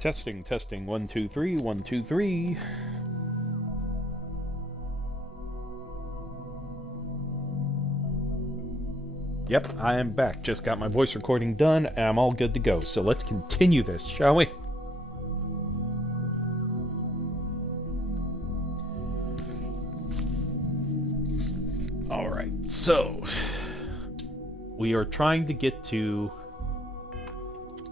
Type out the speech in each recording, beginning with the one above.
Testing, testing, 1, 2, 3, 1, 2, 3. Yep, I am back. Just got my voice recording done, and I'm all good to go. So let's continue this, shall we? Alright, so we are trying to get to...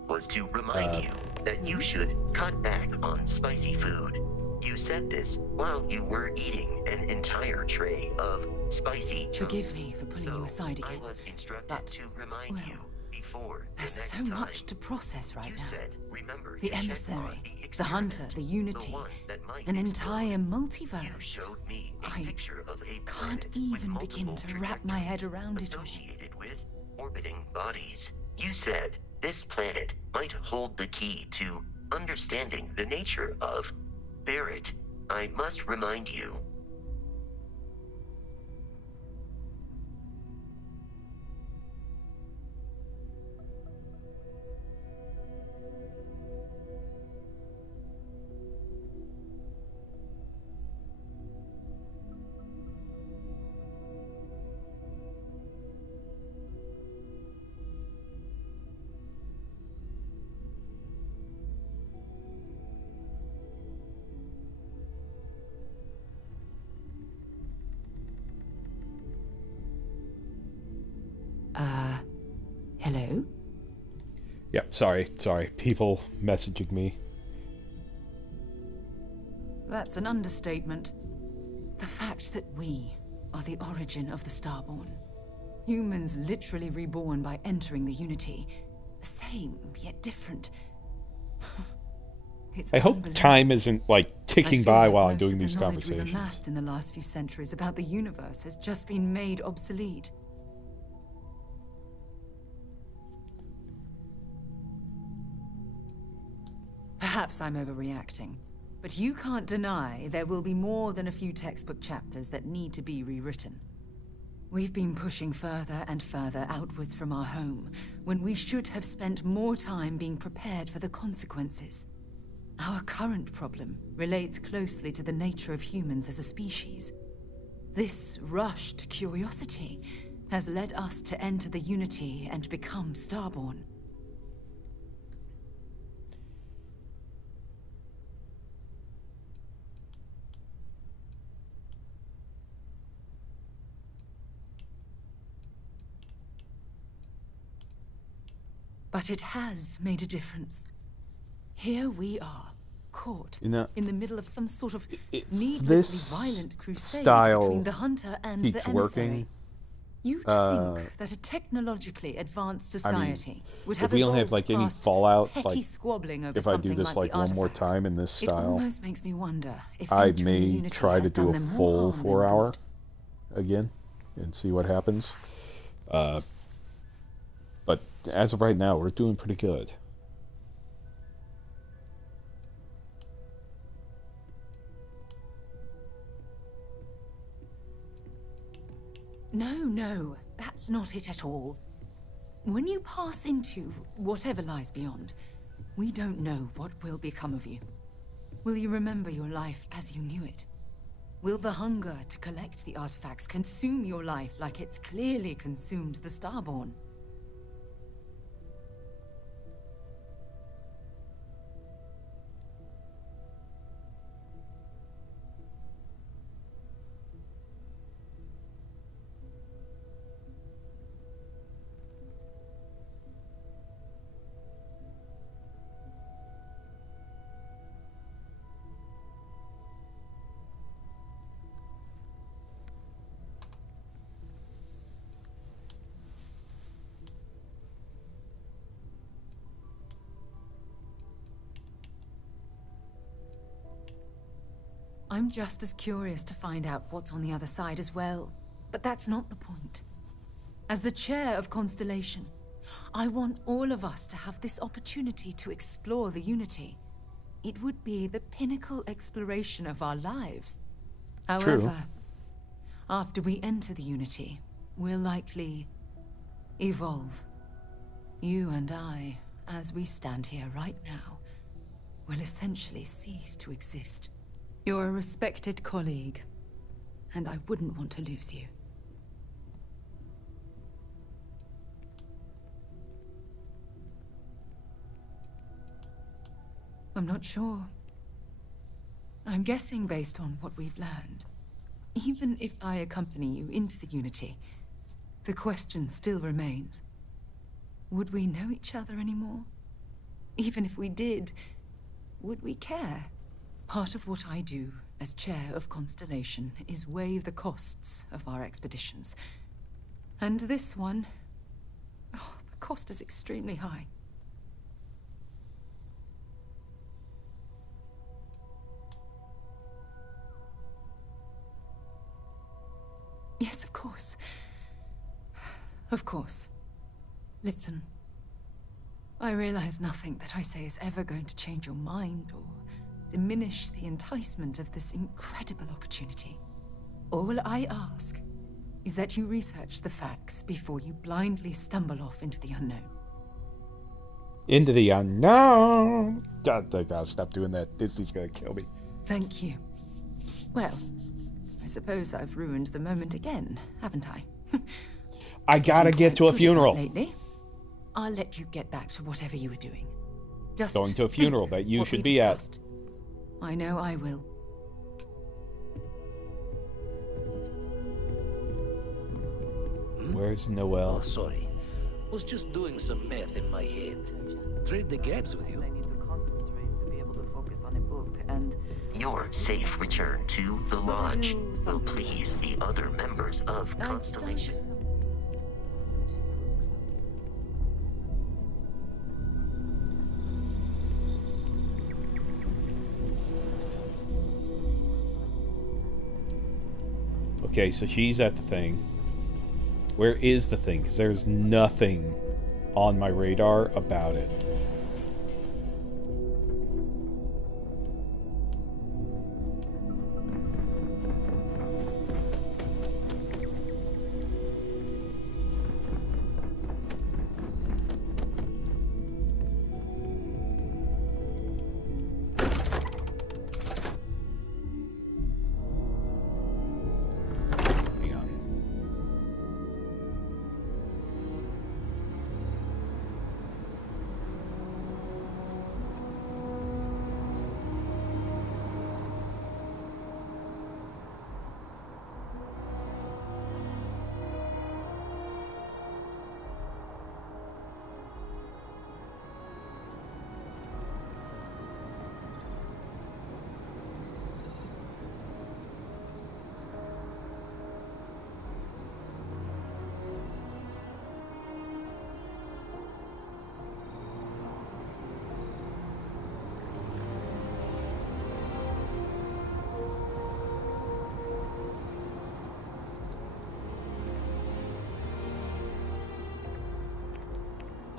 was to remind you that you should cut back on spicy food. You said this while you were eating an entire tray of spicy chunks. Forgive me for pulling you aside again, I was instructed but, to remind well, you before there's the next so much time. to process right You now. said, remember The to check emissary, on the hunter, the unity, one that might an explode. entire You multiverse. showed me a I picture of a can't planet even with begin multiple to wrap my head around it all. associated with orbiting bodies. You said this planet might hold the key to understanding the nature of Barrett. I must remind you. Hello? Yeah, sorry. People messaging me. That's an understatement. The fact that we are the origin of the Starborn. Humans literally reborn by entering the Unity. The same, yet different. It's I hope unbelievable. time isn't, like, ticking I feel by like while I'm most doing of the these knowledge conversations. we've amassed in the last few centuries about the universe has just been made obsolete. Perhaps I'm overreacting, but you can't deny there will be more than a few textbook chapters that need to be rewritten. We've been pushing further and further outwards from our home, when we should have spent more time being prepared for the consequences. Our current problem relates closely to the nature of humans as a species. This rush to curiosity has led us to enter the Unity and become Starborn. But it has made a difference. Here we are, caught in the middle of some sort of needlessly violent crusade between the hunter and the emissary. Working, You'd think that a technologically advanced society would have if we don't have, like, any fallout, petty like, squabbling over if I do something this, like, one more artifacts. time in this It style, almost makes me wonder if I entering the may Unity try to has do done a them more full harm 4 than hour good. again and see what happens. But as of right now, we're doing pretty good. No, that's not it at all. When you pass into whatever lies beyond, we don't know what will become of you. Will you remember your life as you knew it? Will the hunger to collect the artifacts consume your life like it's clearly consumed the Starborn? I'm just as curious to find out what's on the other side as well. But that's not the point. As the chair of Constellation, I want all of us to have this opportunity to explore the Unity. It would be the pinnacle exploration of our lives. However, after we enter the Unity, we'll likely evolve. You and I, as we stand here right now, will essentially cease to exist. You're a respected colleague, and I wouldn't want to lose you. I'm not sure. I'm guessing based on what we've learned. Even if I accompany you into the Unity, the question still remains. Would we know each other anymore? Even if we did, would we care? Part of what I do as chair of Constellation is weigh the costs of our expeditions. And this one, oh, the cost is extremely high. Yes, of course. Of course. Listen. I realize nothing that I say is ever going to change your mind or diminish the enticement of this incredible opportunity. All I ask is that you research the facts before you blindly stumble off into the unknown. Into the unknown! God, I gotta stop doing that. Disney's gonna kill me. Thank you. Well, I suppose I've ruined the moment again, haven't I? I gotta get to a funeral. Lately. I'll let you get back to whatever you were doing. Just going to a funeral that you should be at. I know I will. Where's Noel? Oh, sorry. Was just doing some math in my head. Trade the gaps with you. I need to concentrate to be able to focus on a book and... Your safe return to the lodge will please the other members of Constellation. Okay, so she's at the thing. Where is the thing? Because there's nothing on my radar about it.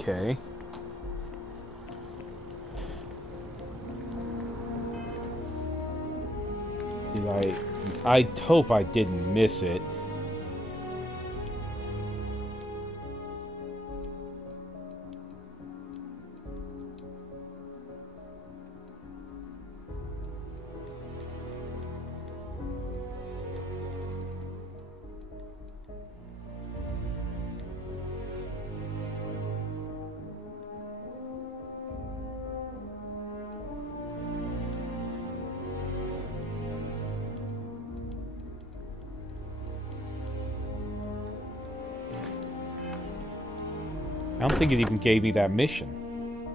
Okay. I hope I didn't miss it. I don't think it even gave me that mission.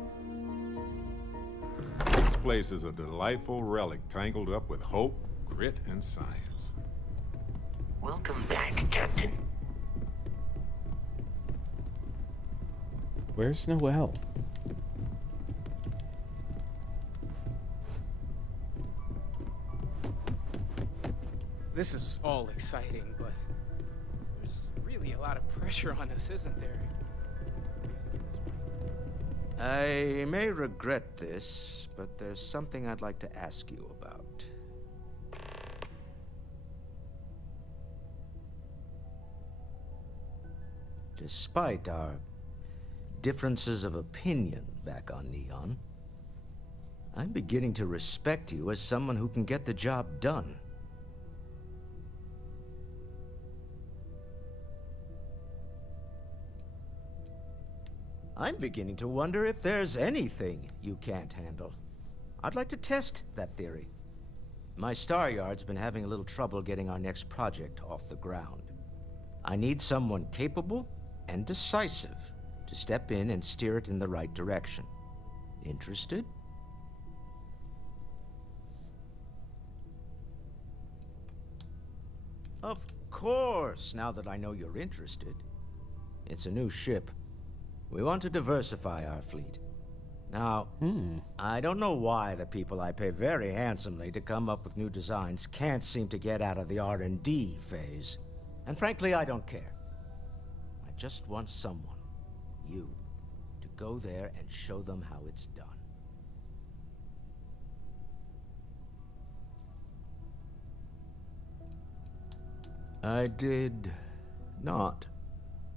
This place is a delightful relic tangled up with hope, grit, and science. Welcome back, Captain. Where's Noel? This is all exciting, but there's really a lot of pressure on us, isn't there? I may regret this, but there's something I'd like to ask you about. Despite our differences of opinion back on Neon, I'm beginning to respect you as someone who can get the job done. I'm beginning to wonder if there's anything you can't handle. I'd like to test that theory. My Star Yard's been having a little trouble getting our next project off the ground. I need someone capable and decisive to step in and steer it in the right direction. Interested? Of course, now that I know you're interested. It's a new ship. We want to diversify our fleet. Now, I don't know why the people I pay very handsomely to come up with new designs can't seem to get out of the R&D phase. And frankly, I don't care. I just want someone, you, to go there and show them how it's done. I did not.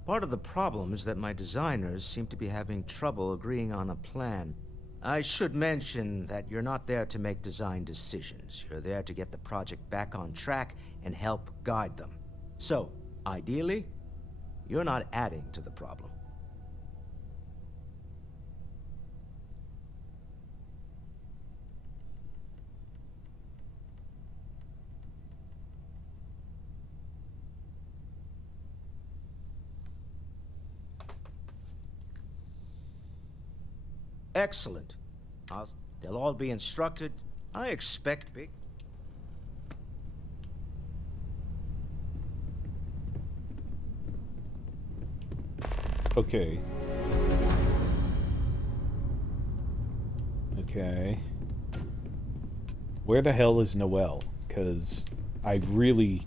Part of the problem is that my designers seem to be having trouble agreeing on a plan. I should mention that you're not there to make design decisions. You're there to get the project back on track and help guide them. So, ideally, you're not adding to the problem. Excellent. They'll all be instructed. I expect big... Okay. Okay. Where the hell is Noelle? Because I really,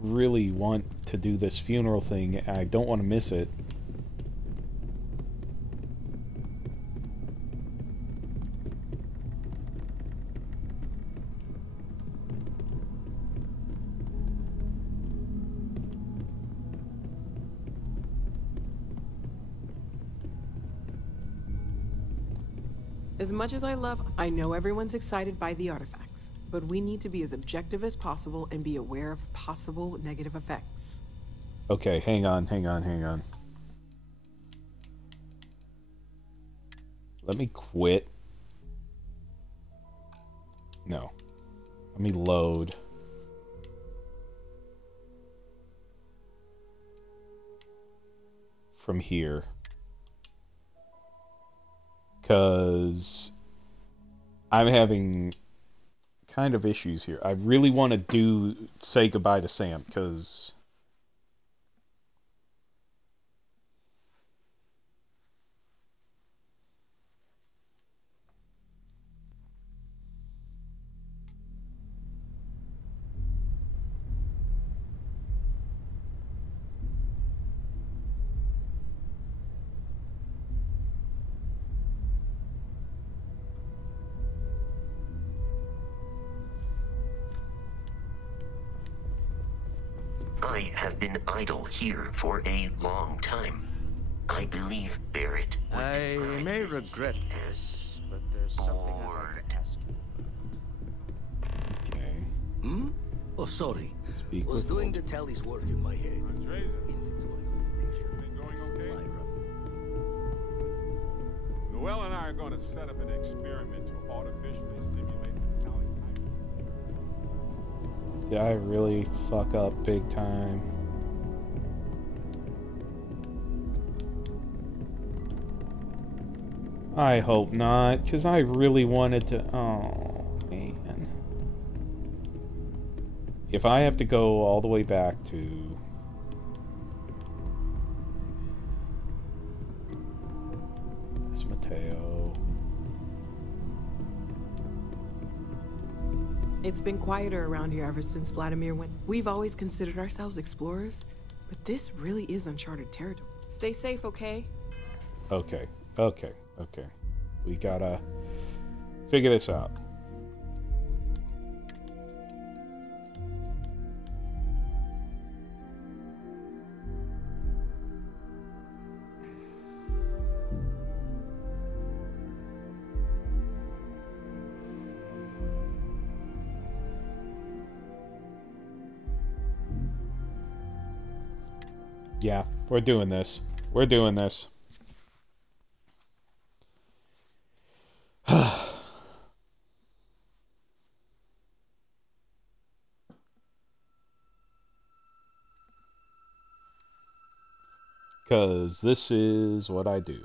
really want to do this funeral thing, and I don't want to miss it. As much as I know everyone's excited by the artifacts, but we need to be as objective as possible and be aware of possible negative effects. Okay, hang on. Let me quit. No. Let me load. From here. Because I'm having kind of issues here. I really want to say goodbye to Sam, because I have been idle here for a long time. I believe Barrett would I describe may this regret heat as this, but there's something I'd like to ask you. okay. Hmm? Oh, sorry. Speak Was with doing Walter. the tally's work in my head. Andres, Inventory station. everything going okay? Supply run. Noelle and I are going to set up an experiment to artificially simulate metallic hydrogen. Did I really fuck up big time? I hope not, because I really wanted to... Oh, man. If I have to go all the way back to... It's Mateo. It's been quieter around here ever since Vladimir went. We've always considered ourselves explorers, but this really is uncharted territory. Stay safe, okay? Okay. We gotta figure this out. Yeah, we're doing this. We're doing this. Because this is what I do.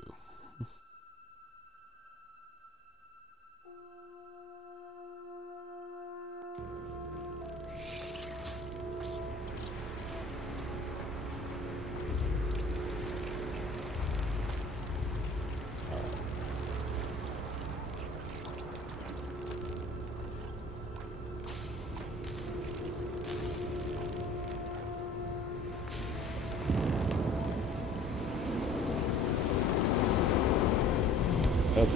Okay.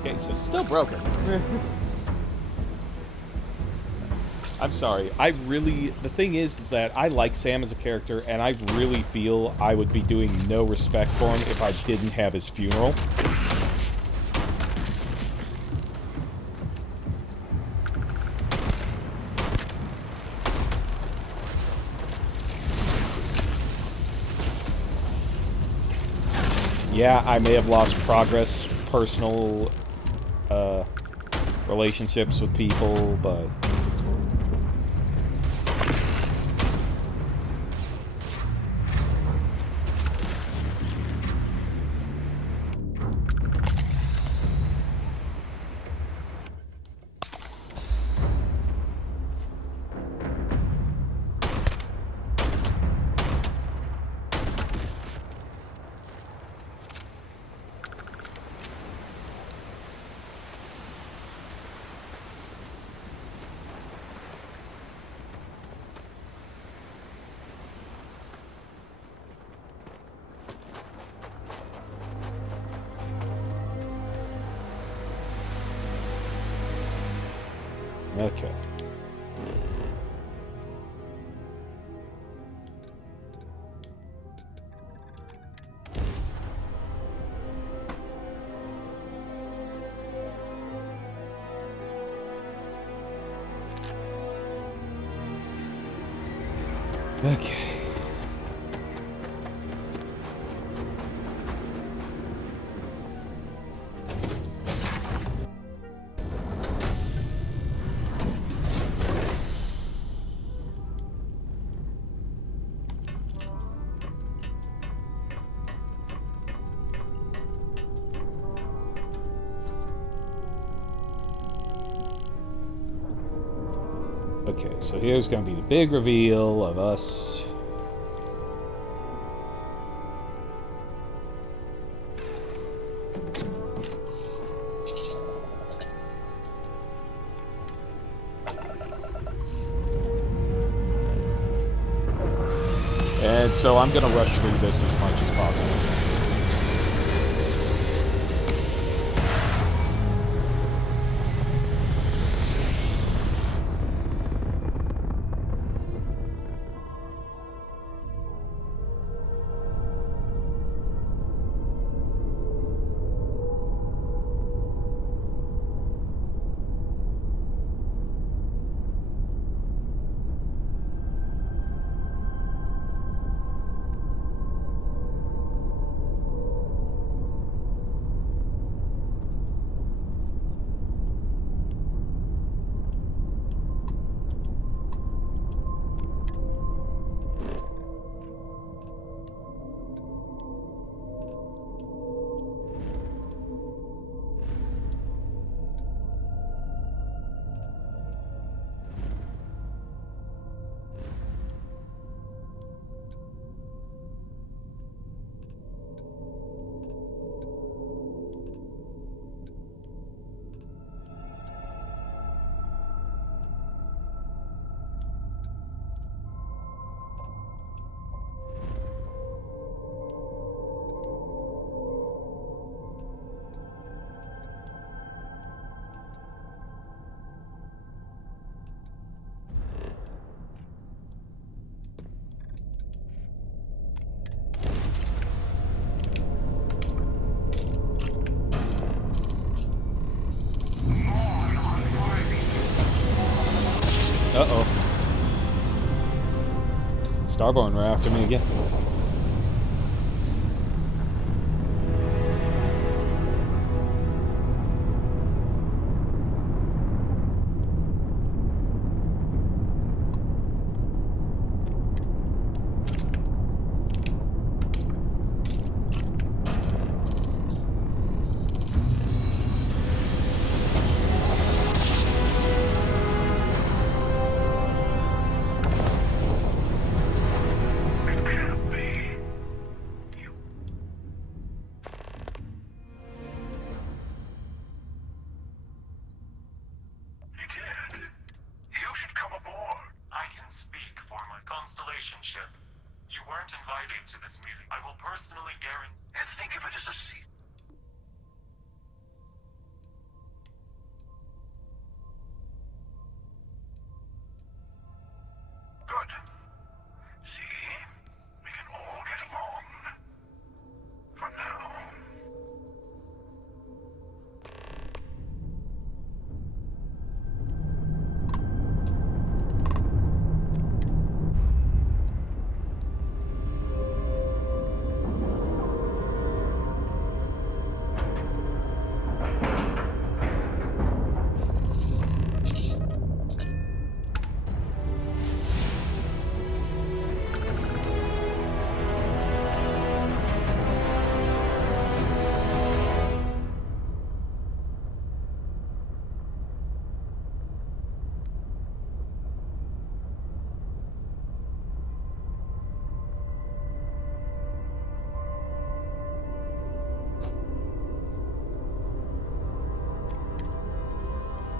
Okay, so it's still broken. I'm sorry. The thing is that I like Sam as a character, and I really feel I would be doing no respect for him if I didn't have his funeral. Yeah, I may have lost progress, personal, relationships with people, but... Okay. Okay. Okay, so here's going to be the big reveal of us. And so I'm going to rush through this as much as possible. Uh-oh. Starborn were after me again.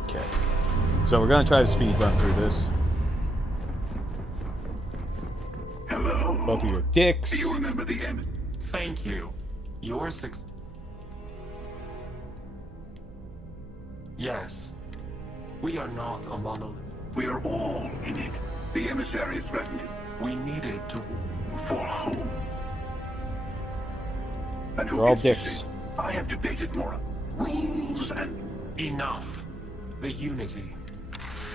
Okay. So we're gonna try to speed run through this. Hello. Both of your dicks. Do you remember the end? Thank you. Your six. Yes. We are not a monolith. We are all in it. The emissary threatened it. We needed to. For whom? And who We're all gets to dicks. say, I have debated more rules and... Enough. The unity.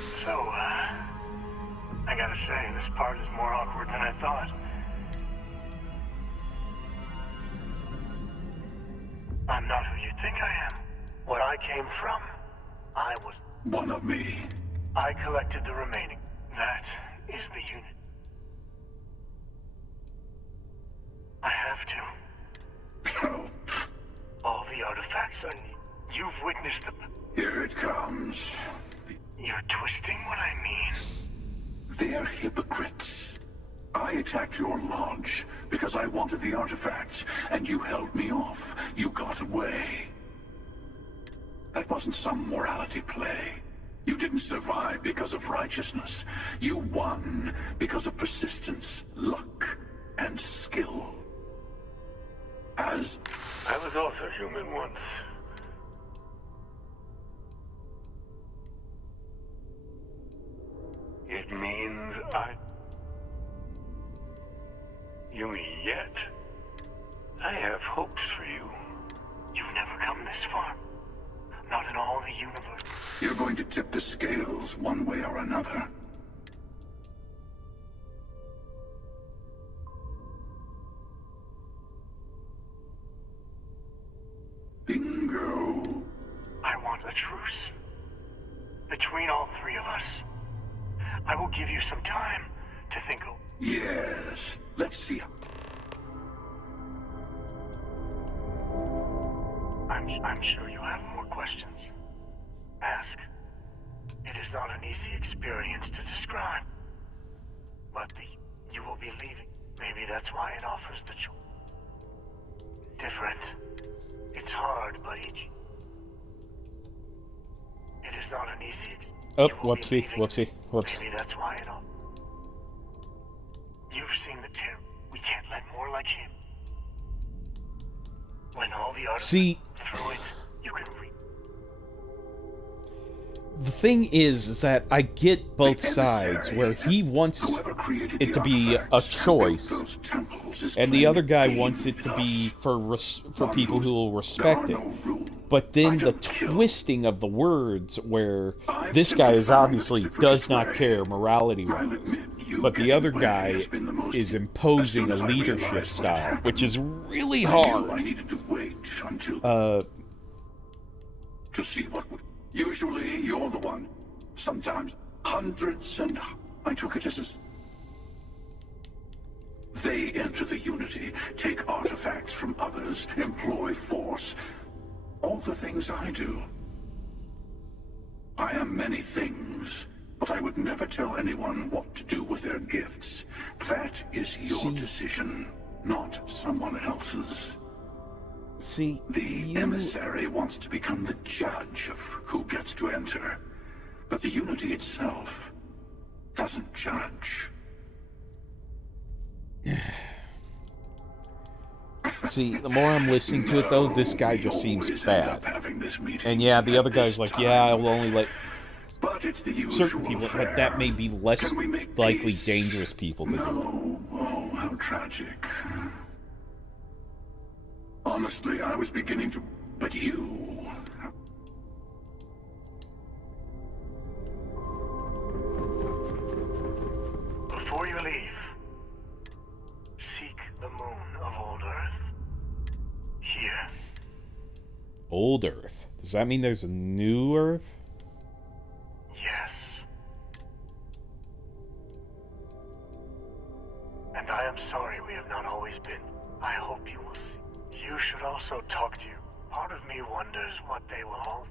So, I gotta say, this part is more awkward than I thought. I'm not who you think I am. What I came from, I was... One of me. I collected the remaining. That is the unit. I have to. All the artifacts I need. You've witnessed them. Here it comes. You're twisting what I mean. They're hypocrites. I attacked your lodge because I wanted the artifact, and you held me off. You got away. That wasn't some morality play. You didn't survive because of righteousness. You won because of persistence, luck, and skill. As... I was also human once. It means You mean yet? I have hopes for you. You've never come this far. Not in all the universe. You're going to tip the scales one way or another. Bingo. I want a truce. Between all three of us. I will give you some time to think. Yes. Let's see. I'm sure you have more questions. Ask. It is not an easy experience to describe. But you will be leaving. Maybe that's why it offers the choice. Different. It's hard, but it is not an easy experience. Oh, whoopsie. Maybe that's why it offers. You've seen the terror. We can't let more like him. When all the artifacts through it, you can read. the thing is that I get both sides, where he wants it to be a choice, and the other guy wants it to be for people who will respect it. But then the twisting of the words, where this guy is obviously does not care morality-wise, but the other guy is imposing a leadership style, which is really hard. To see what would... Usually, you're the one. Sometimes hundreds, and I took it as... They enter the Unity, take artifacts from others, employ force. All the things I do. I am many things, but I would never tell anyone what to do with their gifts. That is your decision, not someone else's. See, the emissary wants to become the judge of who gets to enter, but the Unity itself doesn't judge. See, the more I'm listening to it, though, this guy just seems bad. And yeah, the other guy's like, yeah, I will only let certain people, but that may be less likely dangerous people to do it. Oh, how tragic. Honestly, I was beginning to... But you... Before you leave, seek the moon of Old Earth. Here. Old Earth? Does that mean there's a new Earth? Yes. And I am sorry we have not always been. I hope you will see. You should also talk to you. Part of me wonders what they will all...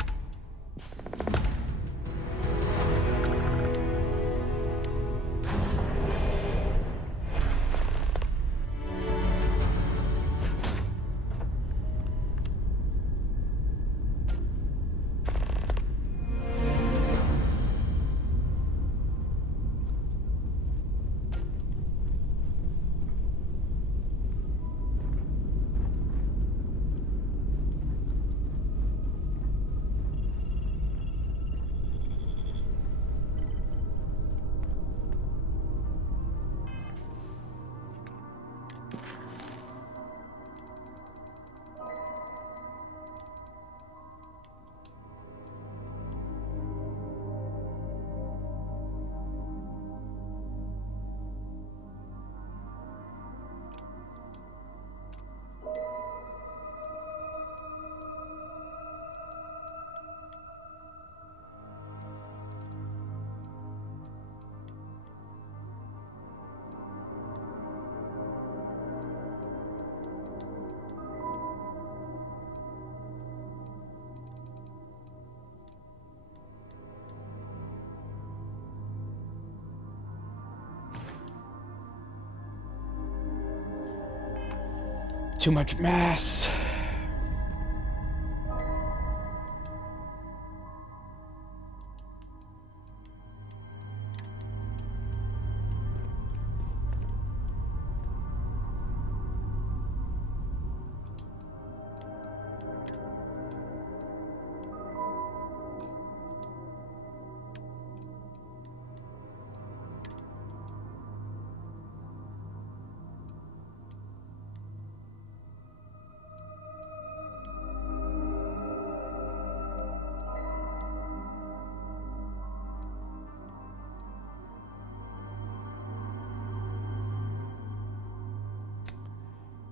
Too much mass.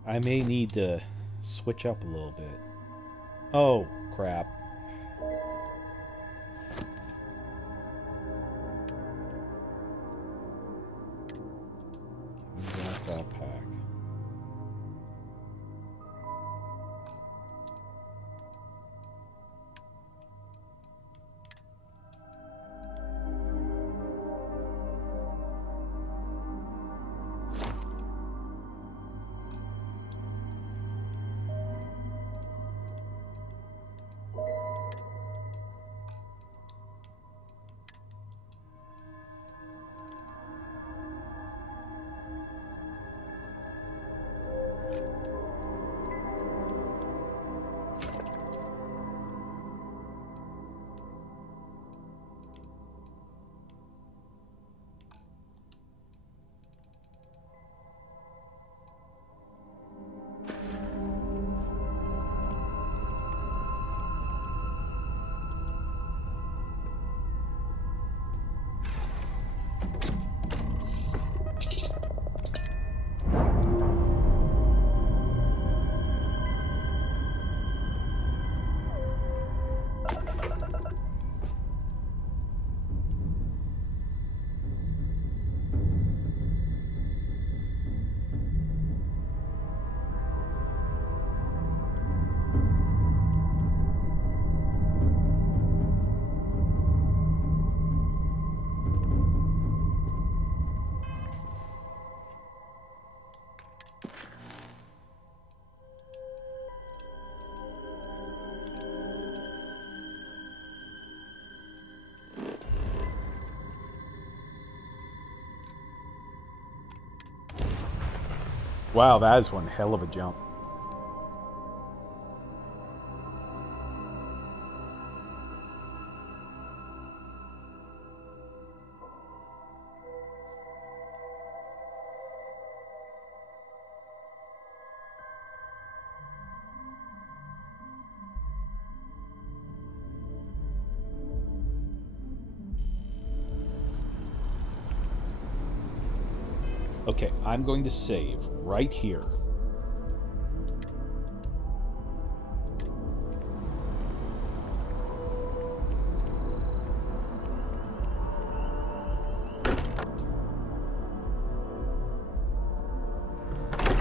I may need to switch up a little bit. Oh, crap. Got that pack. Wow, that is one hell of a jump. Okay, I'm going to save right here.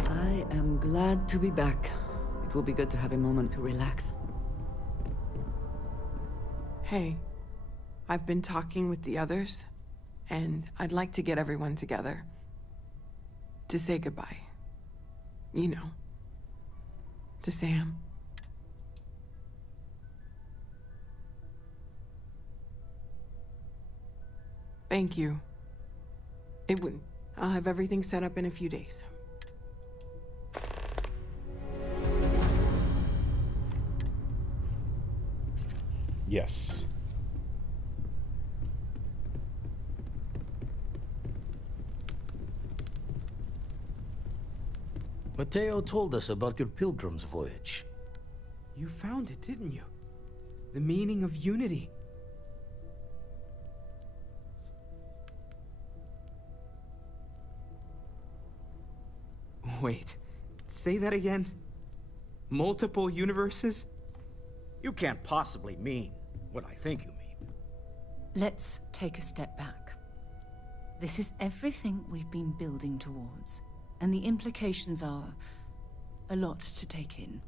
I am glad to be back. It will be good to have a moment to relax. Hey, I've been talking with the others, and I'd like to get everyone together. To say goodbye. You know. To Sam. Thank you. It wouldn't. I'll have everything set up in a few days. Yes. Mateo told us about your pilgrim's voyage. You found it, didn't you? The meaning of unity. Wait, say that again? Multiple universes? You can't possibly mean what I think you mean. Let's take a step back. This is everything we've been building towards, and the implications are a lot to take in.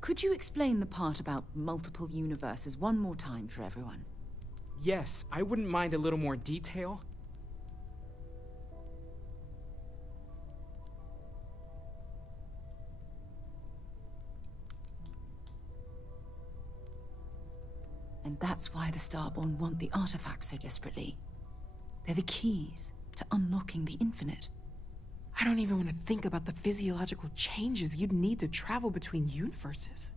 Could you explain the part about multiple universes one more time for everyone? Yes, I wouldn't mind a little more detail. And that's why the Starborn want the artifacts so desperately. They're the keys to unlocking the infinite. I don't even want to think about the physiological changes you'd need to travel between universes.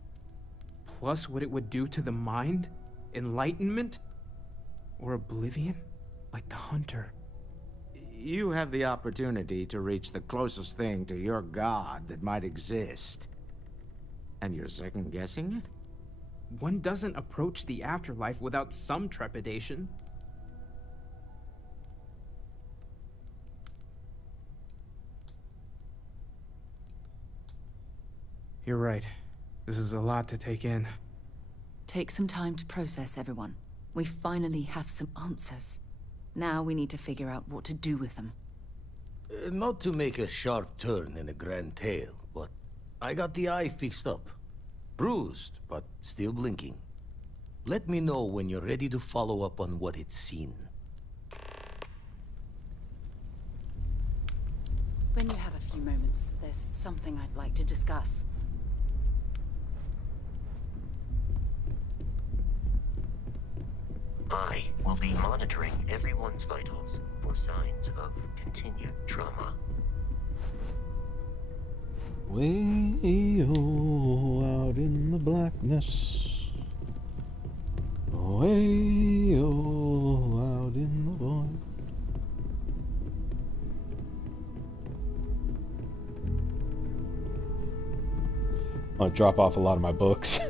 Plus what it would do to the mind? Enlightenment? Or oblivion? Like the Hunter. You have the opportunity to reach the closest thing to your god that might exist. And you're second-guessing it? One doesn't approach the afterlife without some trepidation. You're right. This is a lot to take in. Take some time to process, everyone. We finally have some answers. Now we need to figure out what to do with them. Not to make a sharp turn in a grand tale, but I got the eye fixed up. Bruised, but still blinking. Let me know when you're ready to follow up on what it's seen. When you have a few moments, there's something I'd like to discuss. I will be monitoring everyone's vitals for signs of continued trauma. Way out in the blackness. Way out in the void. I'll drop off a lot of my books.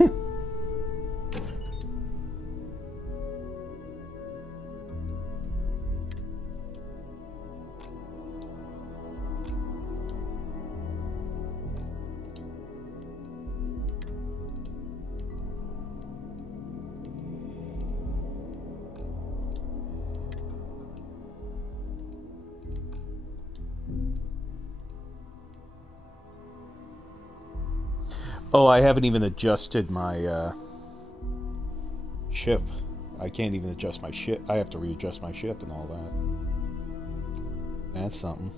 Oh, I haven't even adjusted my ship. I can't even adjust my ship. I have to readjust my ship and all that. That's something.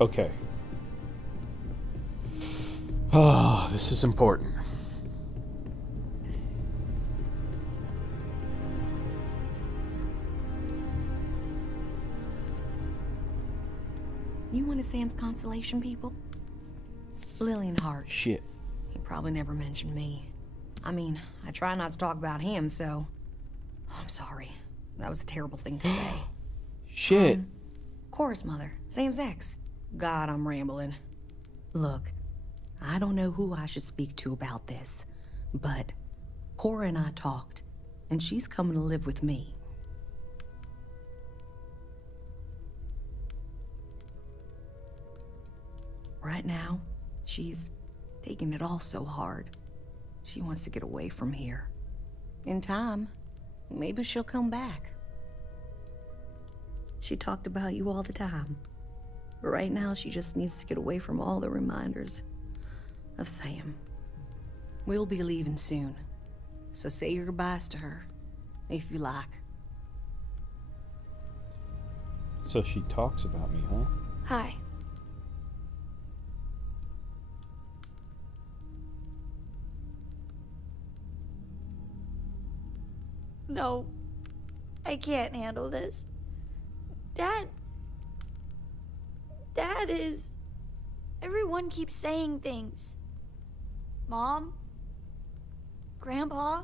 Okay. Oh, this is important. You one of Sam's constellation people? Lillian Hart. Shit. He probably never mentioned me. I mean, I try not to talk about him, so... Oh, I'm sorry. That was a terrible thing to say. Shit. Cora's mother, Sam's ex. God, I'm rambling. Look, I don't know who I should speak to about this, but Cora and I talked, and she's coming to live with me. Right now, she's taking it all so hard. She wants to get away from here. In time, maybe she'll come back. She talked about you all the time. But right now, she just needs to get away from all the reminders of Sam. We'll be leaving soon, so say your goodbyes to her, if you like. So she talks about me, huh? Hi. No, I can't handle this. Dad is... Everyone keeps saying things. Mom, Grandpa,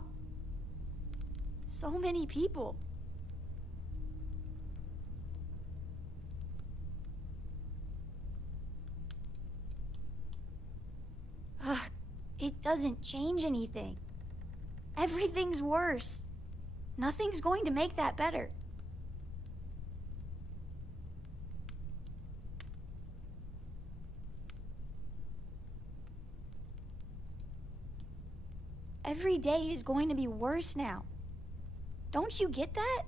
so many people. Ugh, it doesn't change anything. Everything's worse. Nothing's going to make that better. Every day is going to be worse now. Don't you get that?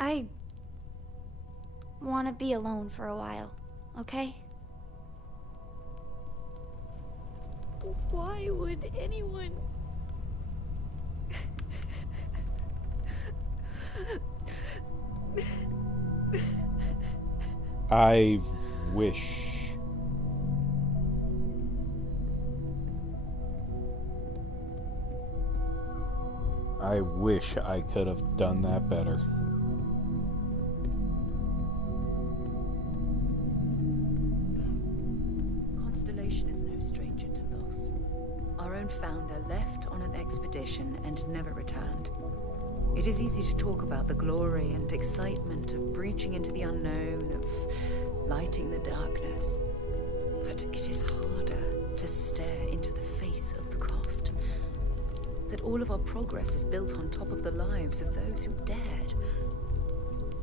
I want to be alone for a while, okay? Why would anyone... I wish. I wish I could have done that better. Constellation is no stranger to loss. Our own founder left on an expedition and never returned. It is easy to talk about the glory and excitement of breaching into the unknown, of lighting the darkness. But it is harder to stare into the face of the cost. That all of our progress is built on top of the lives of those who dared.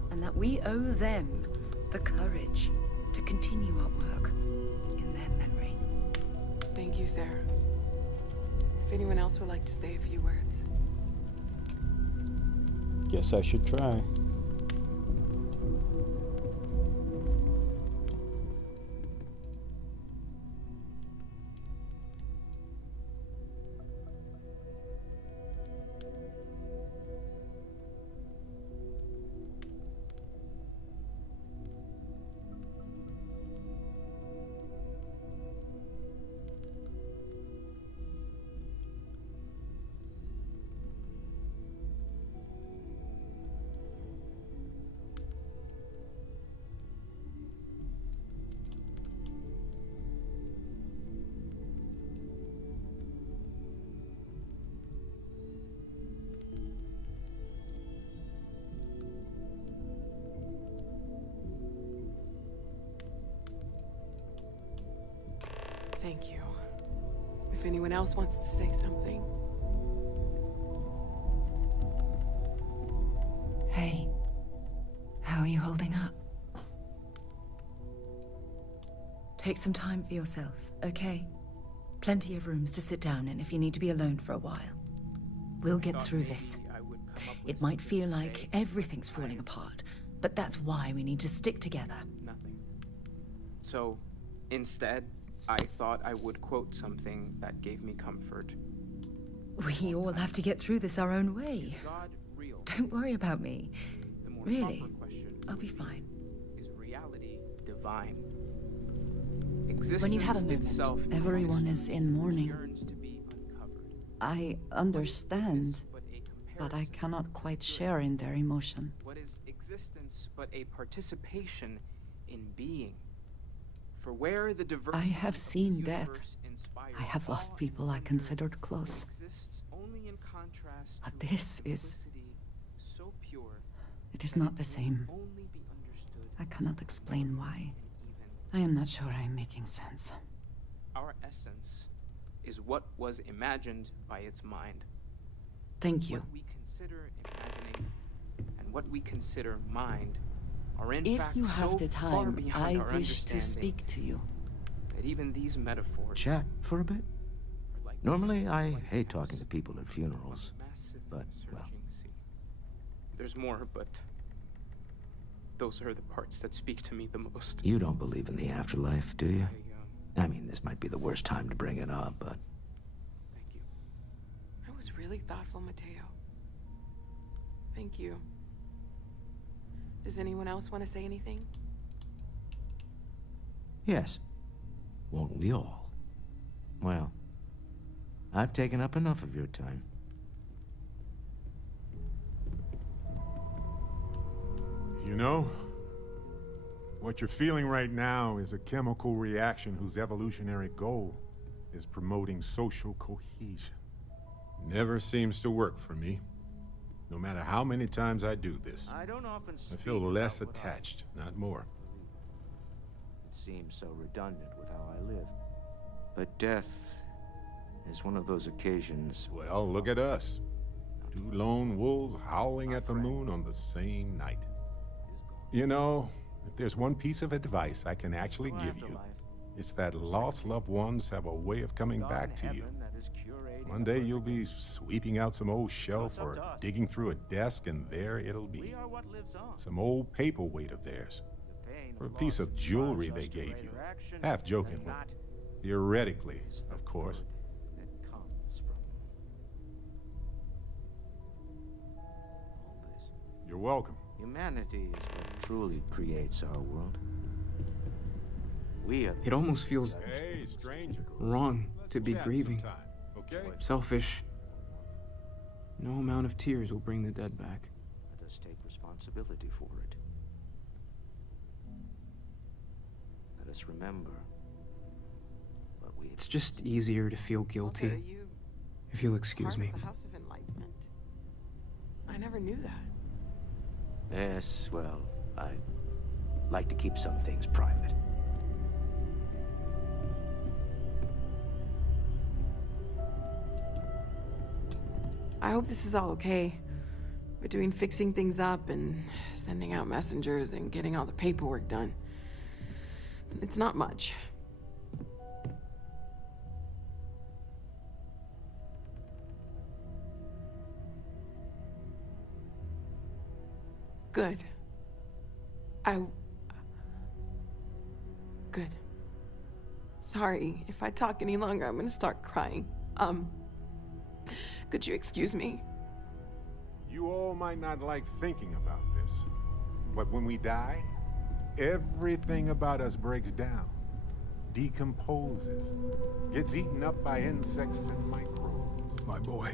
And that we owe them the courage to continue our work in their memory. Thank you, Sarah. If anyone else would like to say a few words. Guess I should try. Thank you. If anyone else wants to say something. Hey, how are you holding up? Take some time for yourself, okay? Plenty of rooms to sit down in if you need to be alone for a while. We'll get through this. It might feel like everything's falling apart, but that's why we need to stick together. Nothing. So, instead, I thought I would quote something that gave me comfort. We all have to get through this our own way. Don't worry about me. Really, I'll be fine. Is reality divine? Existence When you have a moment, itself everyone is in mourning. yearns to be uncovered. I understand, but I cannot quite share in their emotion. What is existence but a participation in being? For where the I diversity have of the seen death. universe inspires I have lost awe people and I wonder, considered close. exists only in contrast But to this is... simplicity so pure It is that not it the can same. only be understood I cannot explain why. and even I am not sure I am making sense. our essence is what was imagined by its mind. Thank you. What we consider imagining and what we consider mind are in If fact you have so the far time, beyond I our wish to understanding speak to you. that even these metaphors Chat for a bit? are like Normally, I what hate happens talking to people at funerals, on a massive but, well. surging sea. There's more, but those are the parts that speak to me the most. You don't believe in the afterlife, do you? I I mean, this might be the worst time to bring it up, but thank you. That was really thoughtful, Mateo. Thank you. Does anyone else want to say anything? yes. Won't we all? Well, I've taken up enough of your time. You know, what you're feeling right now is a chemical reaction whose evolutionary goal is promoting social cohesion. Never seems to work for me. No matter how many times I do this, I don't often I feel less attached, not more. It seems so redundant with how I live. But death is one of those occasions. Well, look at us. Two lone wolves howling at the moon on the same night. You know, if there's one piece of advice I can actually give you, it's that lost loved ones have a way of coming back to you. One day you'll be sweeping out some old shelf or digging through a desk, and there it'll be. Some old paperweight of theirs. Or a piece of jewelry they gave you. Half jokingly. Theoretically, of course. You're welcome. Humanity is what truly creates our world. We are. It almost feels Hey, stranger. wrong to be Chat grieving. sometime, okay? Selfish. No amount of tears will bring the dead back. Let us take responsibility for it. Let us remember what we. It's just easier to feel Walter, guilty, are you if you'll excuse part me. of the House of Enlightenment? I never knew that. Yes, well, I like to keep some things private. I hope this is all okay. Between fixing things up and sending out messengers and getting all the paperwork done. It's not much. Good. Good. Sorry, if I talk any longer, I'm gonna start crying. Could you excuse me? You all might not like thinking about this, but when we die, everything about us breaks down, decomposes, gets eaten up by insects and microbes. My boy.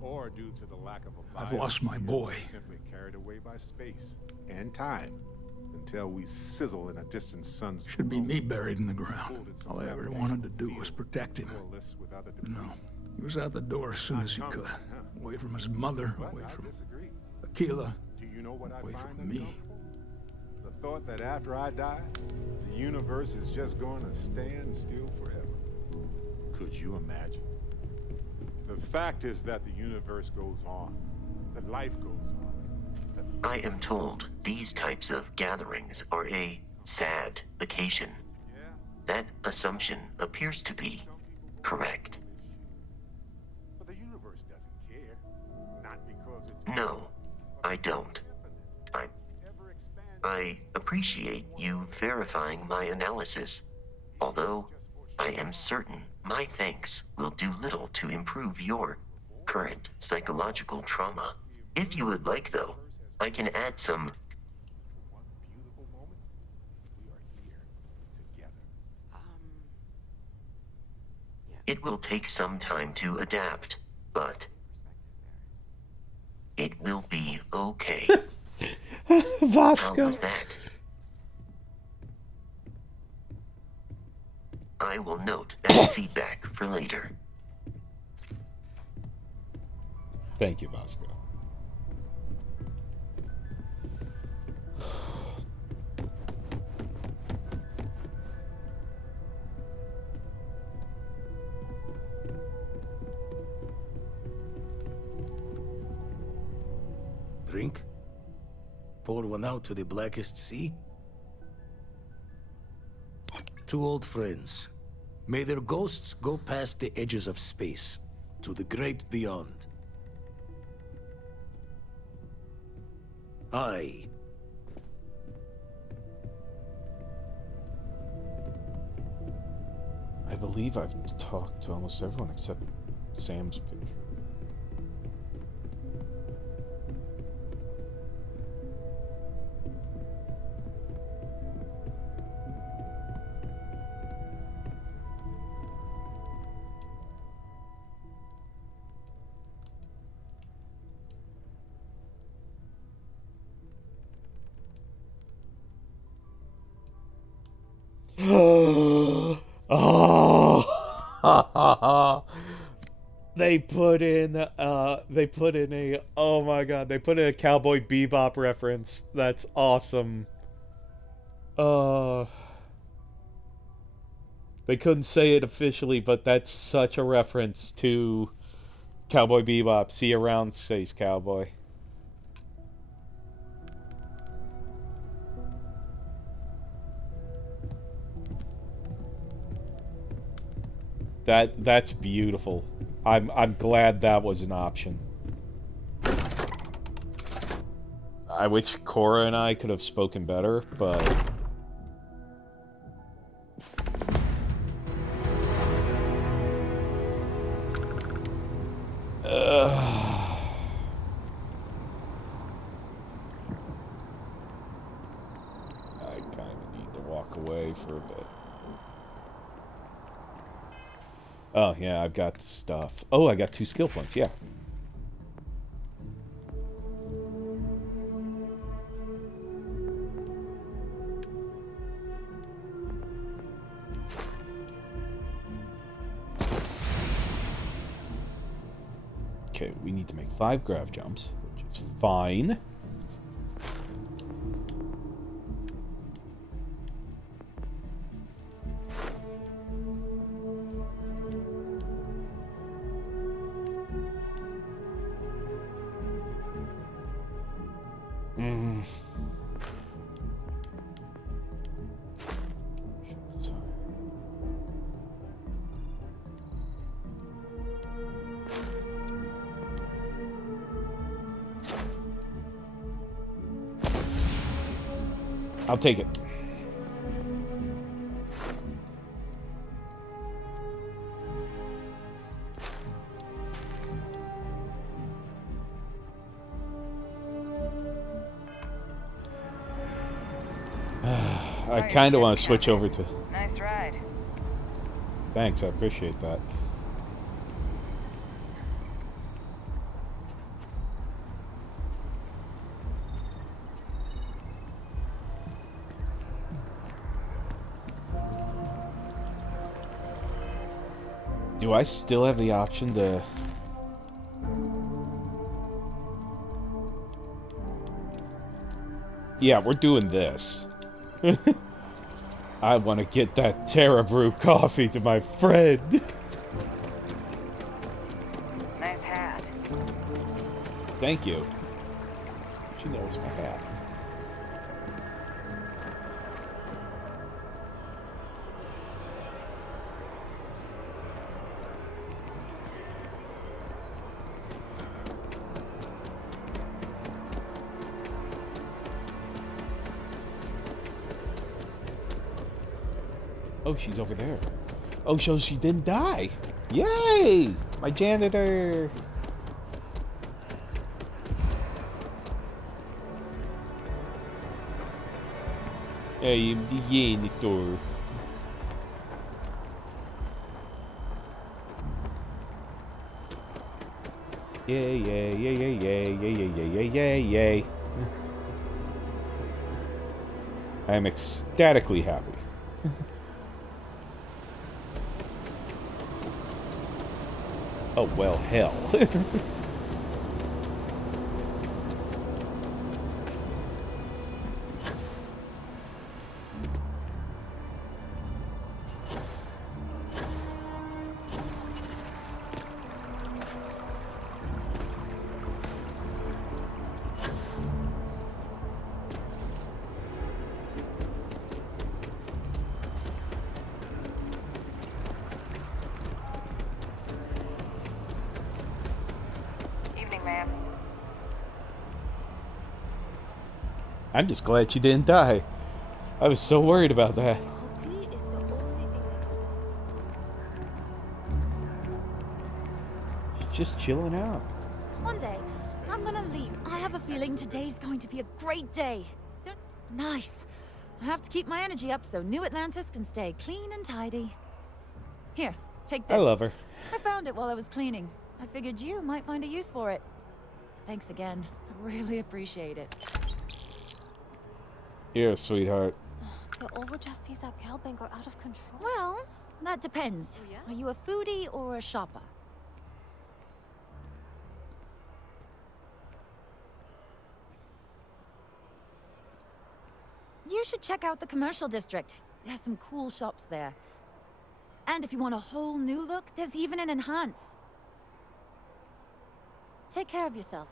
Or due to the lack of a I've lost my boy. Simply carried away by space and time until we sizzle in a distant sun's Should be me buried in the ground. All I ever wanted to do was protect him. No. He was out the door as soon as he could. Away from his mother, away from Aquila, away from me. The thought that after I die, the universe is just going to stand still forever. Could you imagine? The fact is that the universe goes on, that life goes on. I am told these types of gatherings are a sad occasion. That assumption appears to be correct. But the universe doesn't care. Not because it's... No, I don't. I appreciate you verifying my analysis, although I am certain my thanks will do little to improve your current psychological trauma. If you would like, though, I can add some... It will take some time to adapt, but it will be okay. Vasco. How was that? I will note that feedback for later. Thank you, Vasco. Drink? Pour one out to the blackest sea? Two old friends. May their ghosts go past the edges of space, to the great beyond. I believe I've talked to almost everyone except Sam's picture. Oh, they put in a, oh my god, they put in a Cowboy Bebop reference. That's awesome. They couldn't say it officially, but that's such a reference to Cowboy Bebop. See you around, Space Cowboy. That's beautiful. I'm glad that was an option. I wish Cora and I could have spoken better, but I kind of need to walk away for a bit. Oh, yeah, I've got stuff. Oh, I got 2 skill points, yeah. Okay, we need to make 5 grav jumps, which is fine. I'll take it. I kind of want to switch over to... Nice ride. Thanks, I appreciate that. Do I still have the option to... Yeah, we're doing this. I want to get that Terra Brew coffee to my friend. Nice hat. Thank you. She knows my hat. Oh, she's over there. Oh, so she didn't die. Yay! My janitor. I am the janitor. Yay, yay, yay, yay, yay, yay, yay, yay, yay, yay, yay. I am ecstatically happy. Oh, well, hell. I'm just glad she didn't die. I was so worried about that. She's just chilling out. One day, I'm gonna leave. I have a feeling today's going to be a great day. Nice. I have to keep my energy up so New Atlantis can stay clean and tidy. Here, take this. I love her. I found it while I was cleaning. I figured you might find a use for it. Thanks again. I really appreciate it. You're a sweetheart. The overdraft fees at Calbank are out of control. Well, that depends. Oh, yeah? Are you a foodie or a shopper? You should check out the commercial district. There's some cool shops there. And if you want a whole new look, there's even an enhance. Take care of yourself.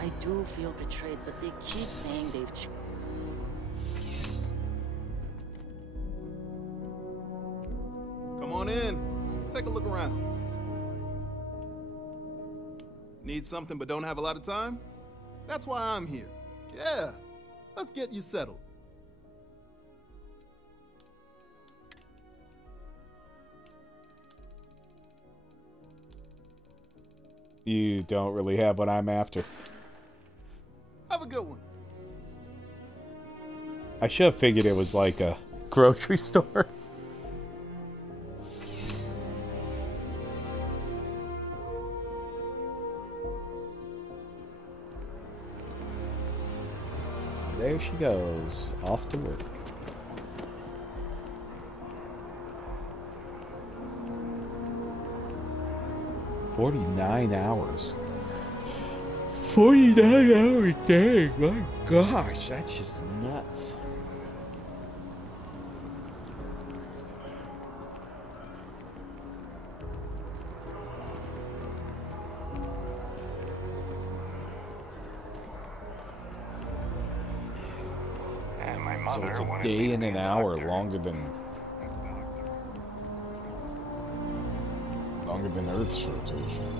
I do feel betrayed, but they keep saying they've Come on in. Take a look around. Need something but don't have a lot of time? That's why I'm here. Yeah, let's get you settled. You don't really have what I'm after. Have a good one. I should have figured it was like a grocery store. There she goes, off to work. $49 hours. 49 hours a day, my gosh, that's just nuts. So it's a day and an hour longer than Earth's rotation.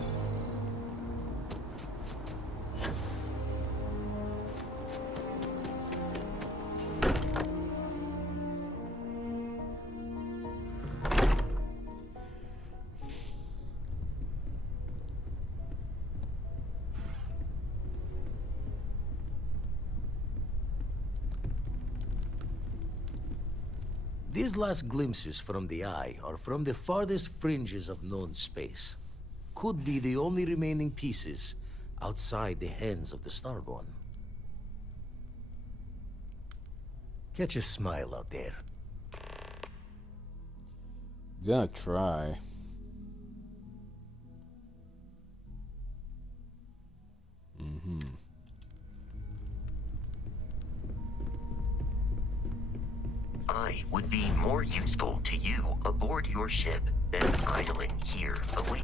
These last glimpses from the Eye are from the farthest fringes of known space. Could be the only remaining pieces outside the hands of the Starborn. Catch a smile out there. Gonna try. I would be more useful to you aboard your ship than idling here away.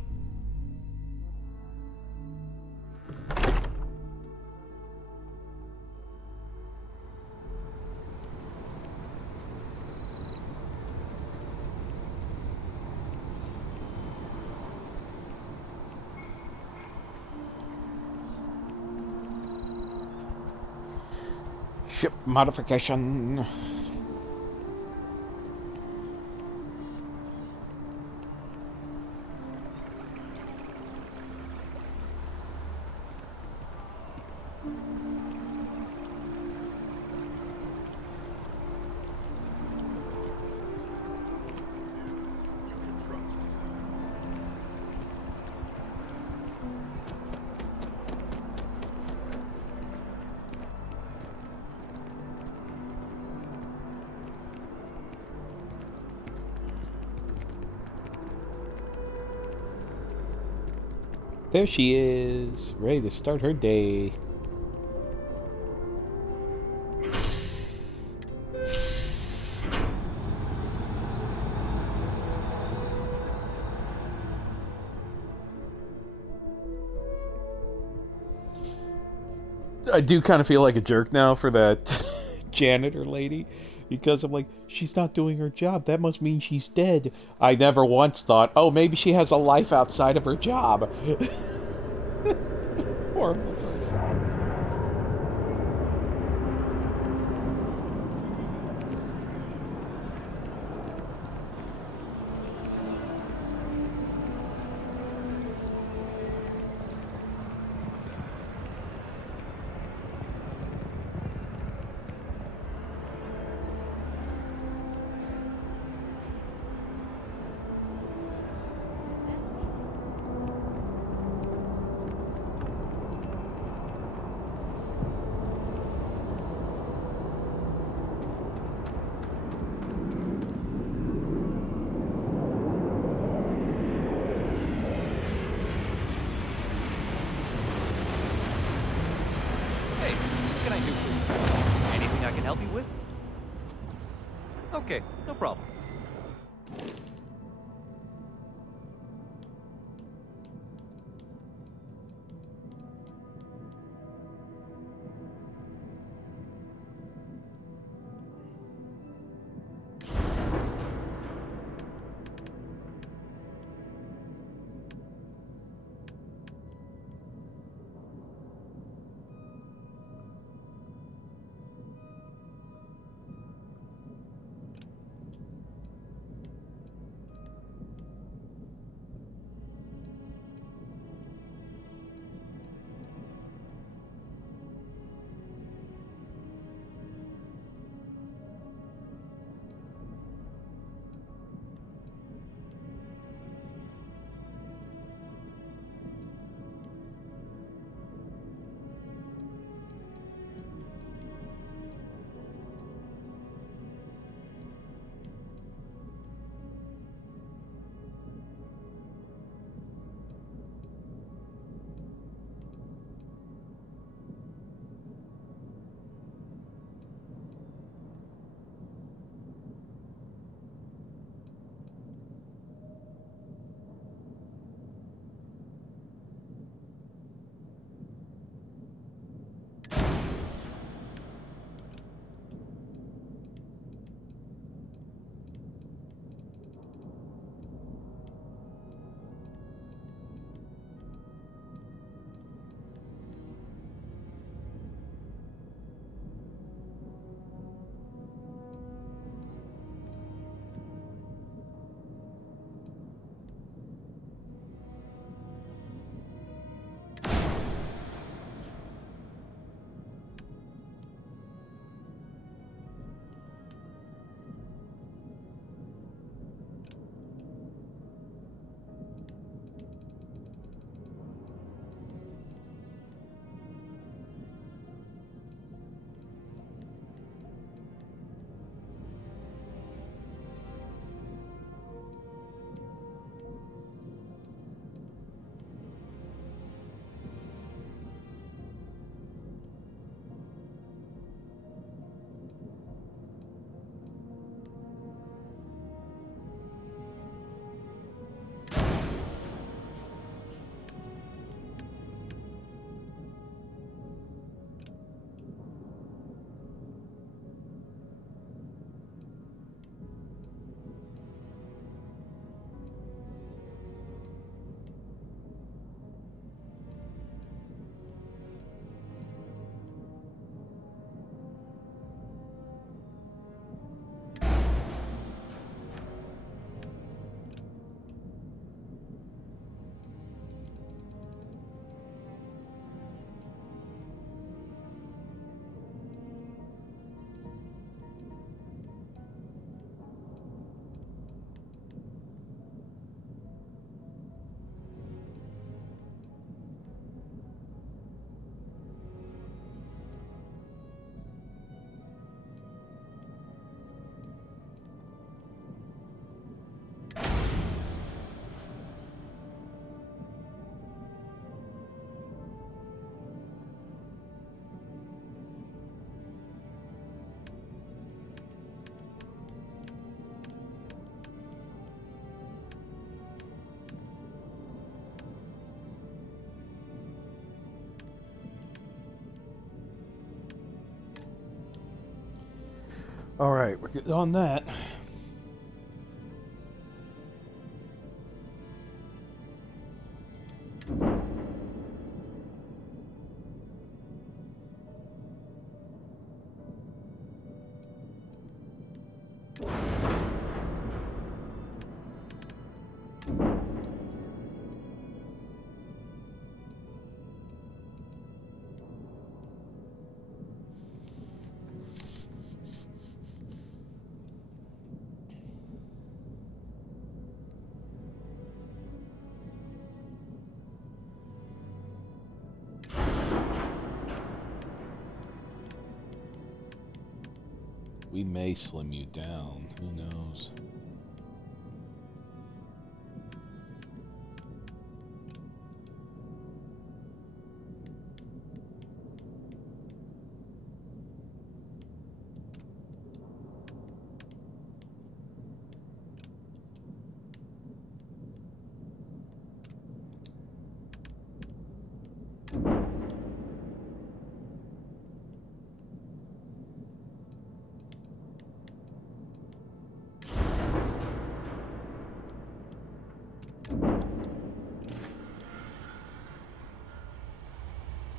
Ship modification. There she is, ready to start her day. I do kind of feel like a jerk now for that janitor lady, because I'm like, she's not doing her job. That must mean she's dead. I never once thought, oh, maybe she has a life outside of her job. Horrible person. Hey, what can I do for you? Anything I can help you with? Okay, no problem. Alright, we're good on that. We may slim you down. Who knows?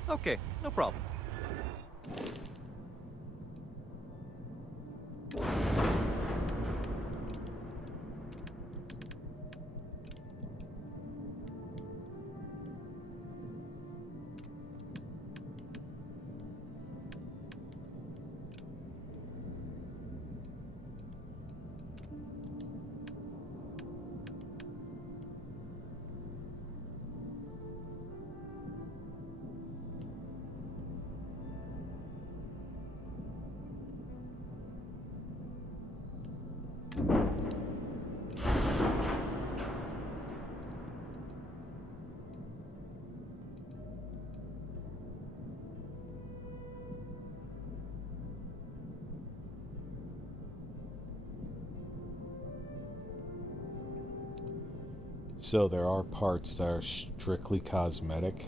Okay, no problem. So there are parts that are strictly cosmetic.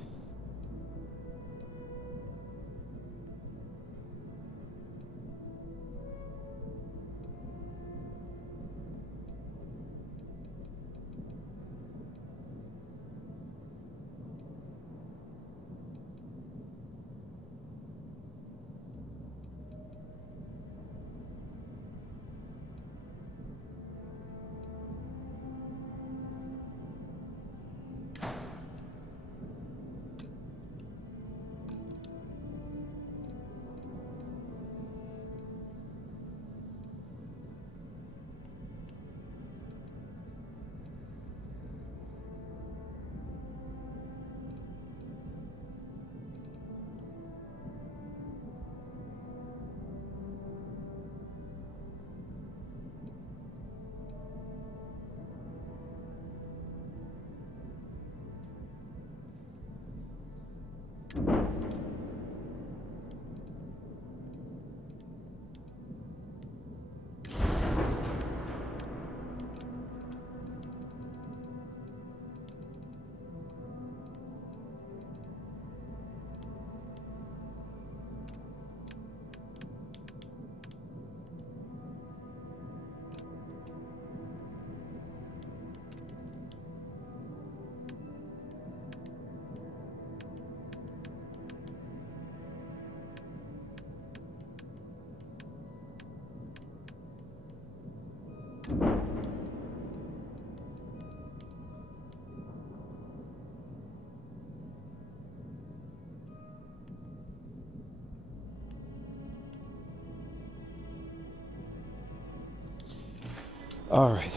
All right.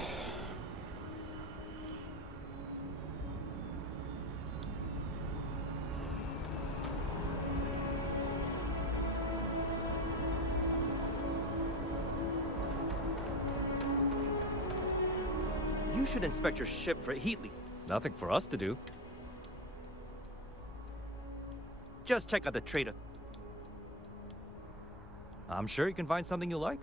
You should inspect your ship for heat leak. Nothing for us to do. Just check out the trader. I'm sure you can find something you like.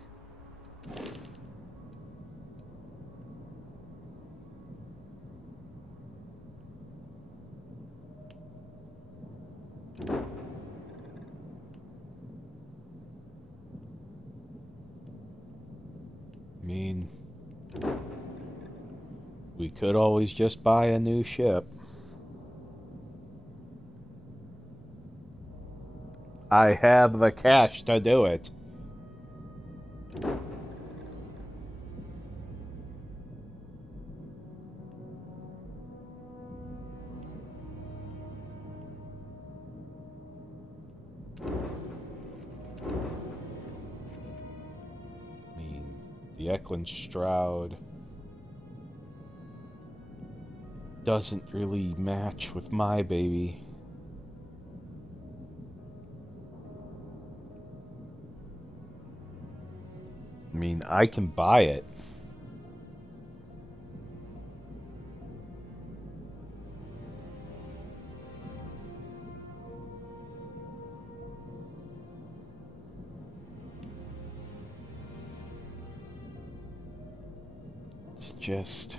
mean, we could always just buy a new ship. I have the cash to do it. The Eklund Stroud doesn't really match with my baby. I mean, I can buy it. Just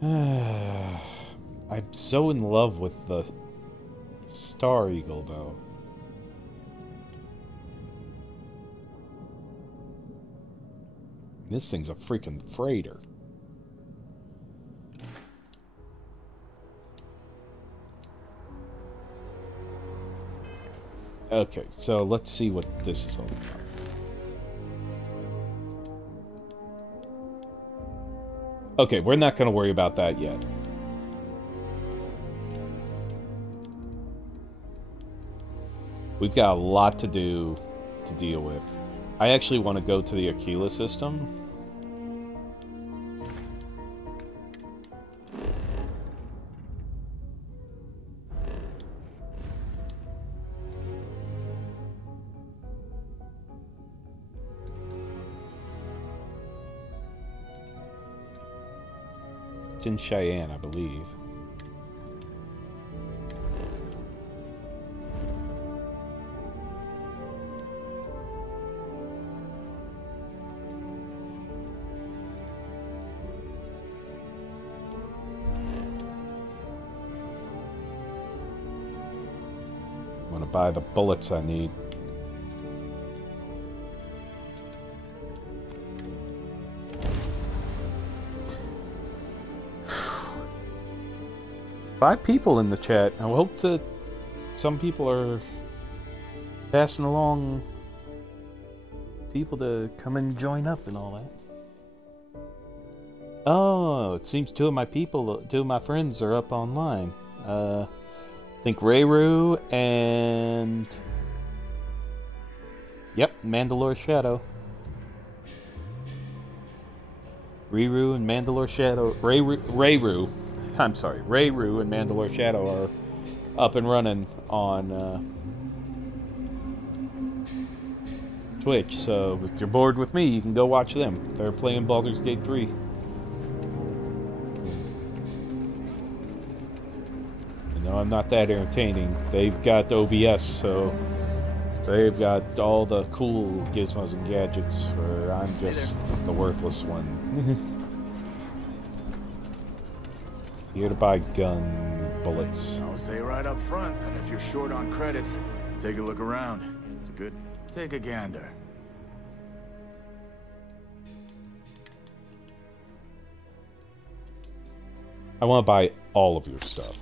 I'm so in love with the Star Eagle though. This thing's a freaking freighter. Okay, so let's see what this is all about. Okay, we're not going to worry about that yet. We've got a lot to do to deal with. I actually want to go to the Aquila system. It's in Cheyenne, I believe. I want to buy the bullets I need. Five people in the chat. I hope that some people are passing along people to come and join up and all that. Oh, it seems two of my friends are up online. I think Rayru and... Yep, Mandalore Shadow. Rayru and Mandalore Shadow. Rayru. I'm sorry, Rayru and Mandalore Shadow are up and running on Twitch, so if you're bored with me, you can go watch them. They're playing Baldur's Gate 3. You know, I'm not that entertaining. They've got OBS, so they've got all the cool gizmos and gadgets, where I'm just the worthless one. Here to buy gun bullets. I'll say right up front that if you're short on credits, take a look around. It's a good... Take a gander. I want to buy all of your stuff.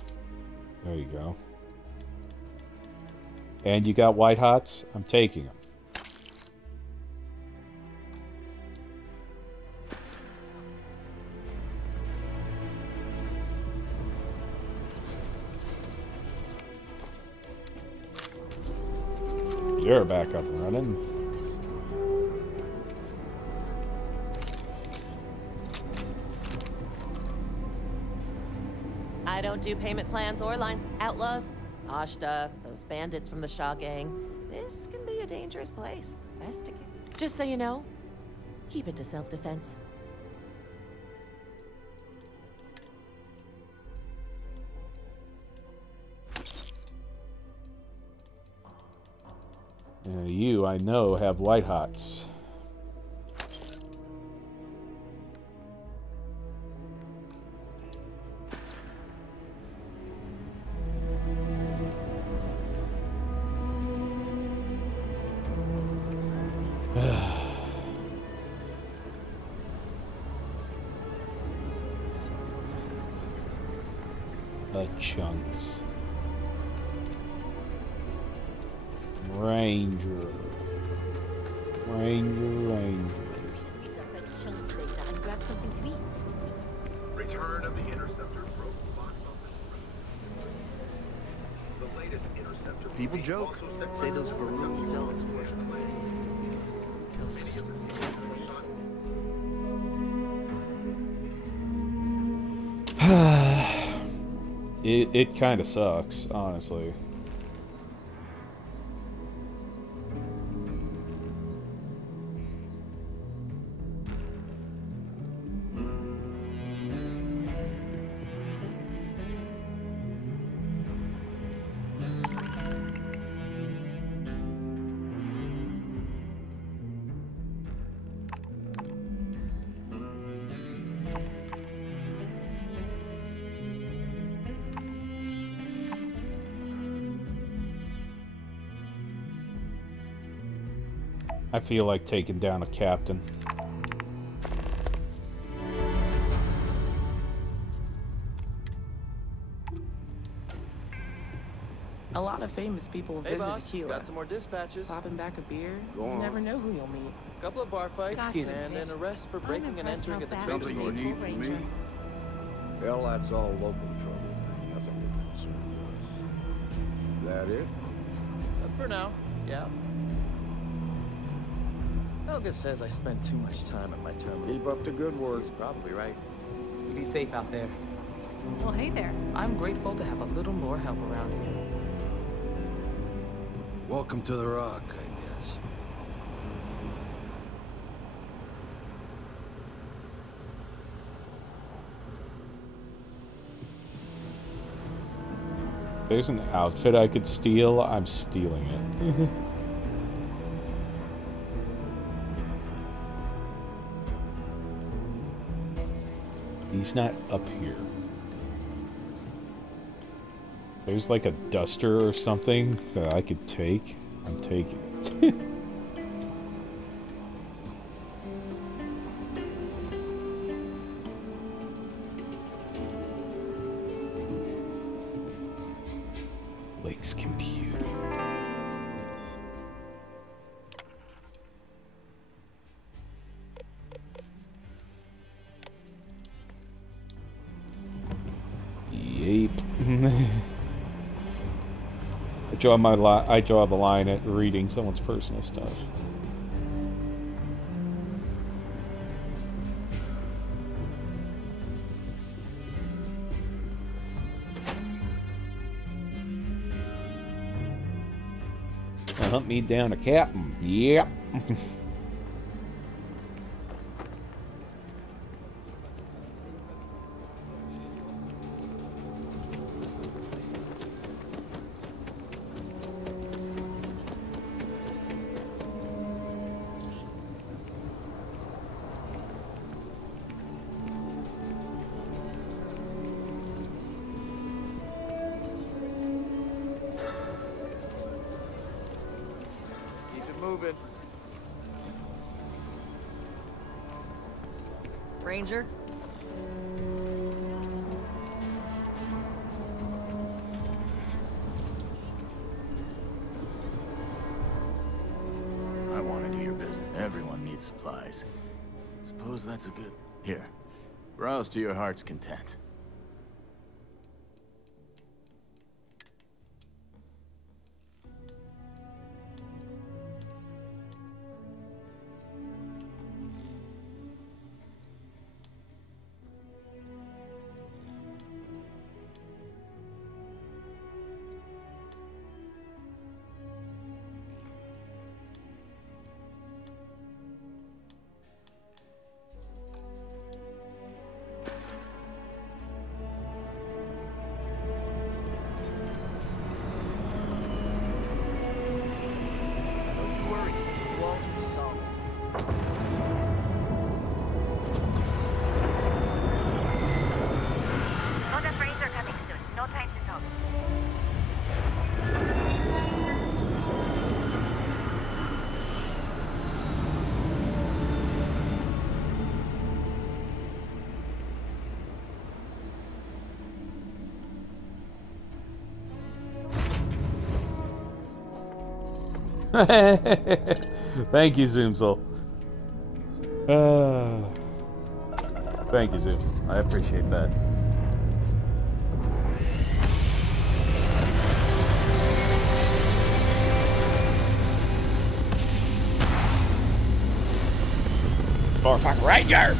There you go. And you got white hots? I'm taking them. You're back up and running. I don't do payment plans or lines. Outlaws, Ashta, those bandits from the Shaw gang. This can be a dangerous place. Best to keep. Just so you know, keep it to self-defense. You, I know, have white hots. The chunks. Ranger. Ranger. Meet up at Chunks later and grab something to eat. Return of the Interceptor broke the box office. The latest Interceptor. People joke. Say those Baroon zones were. It kind of sucks, honestly. I feel like taking down a captain. A lot of famous people Hey, visit boss, Aquila. got some more dispatches. Popping back a beer. Go You on. never know who you'll meet. Couple of bar fights, Excuse me. and an arrest for breaking and entering at the train Something you need from me? Hell, that's all local trouble. Nothing to concern us. That it? For now, yeah. Helga says I spend too much time at my terminal. Keep up the good work. He's probably right. Be safe out there. Well, hey there. I'm grateful to have a little more help around here. Welcome to the Rock, I guess. If there's an outfit I could steal, I'm stealing it. He's not up here. There's like a duster or something that I could take. I'm taking it. Blake's computer. Yeep. I draw the line at reading someone's personal stuff. Hunt me down a captain. Yep. Moving. Ranger? I want to do your business. Everyone needs supplies. Suppose that's a good... Here. Browse to your heart's content. Thank you, Zoomsel. Thank you, Zoom. I appreciate that. Motherfucker Ranger!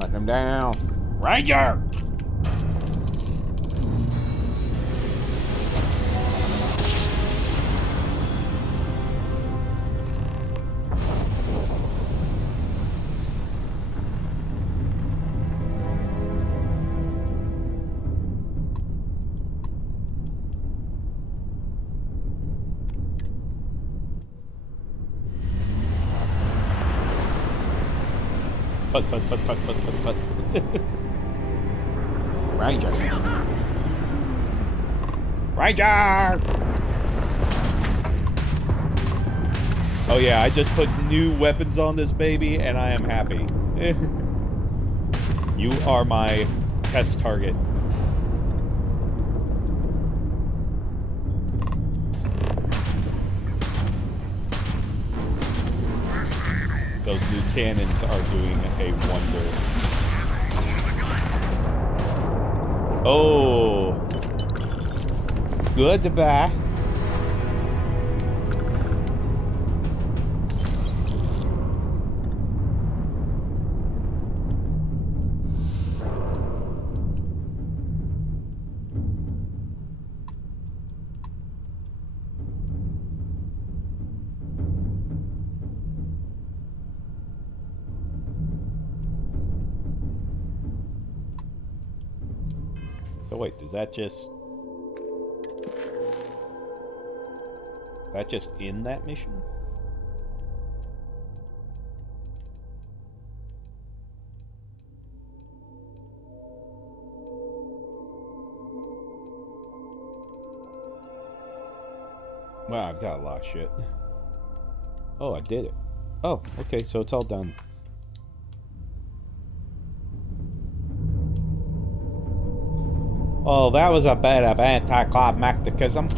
Hunt him down. Ranger! Put. Ranger. Ranger! Oh yeah, I just put new weapons on this baby and I am happy. You are my test target. Those new cannons are doing a wonder. Oh. Goodbye. So wait, does that just... That just end that mission? Wow, I've got a lot of shit. Oh, I did it. Oh, okay, so it's all done. Oh, that was a bit of anticlimacticism.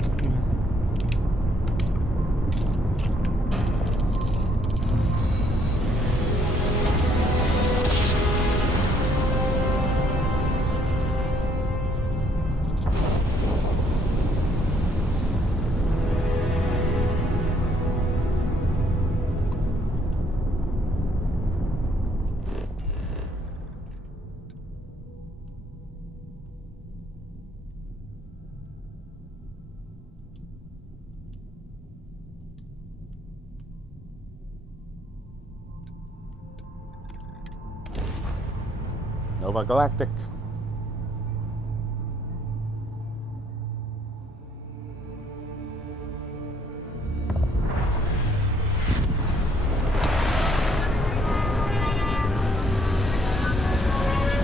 Nova Galactic.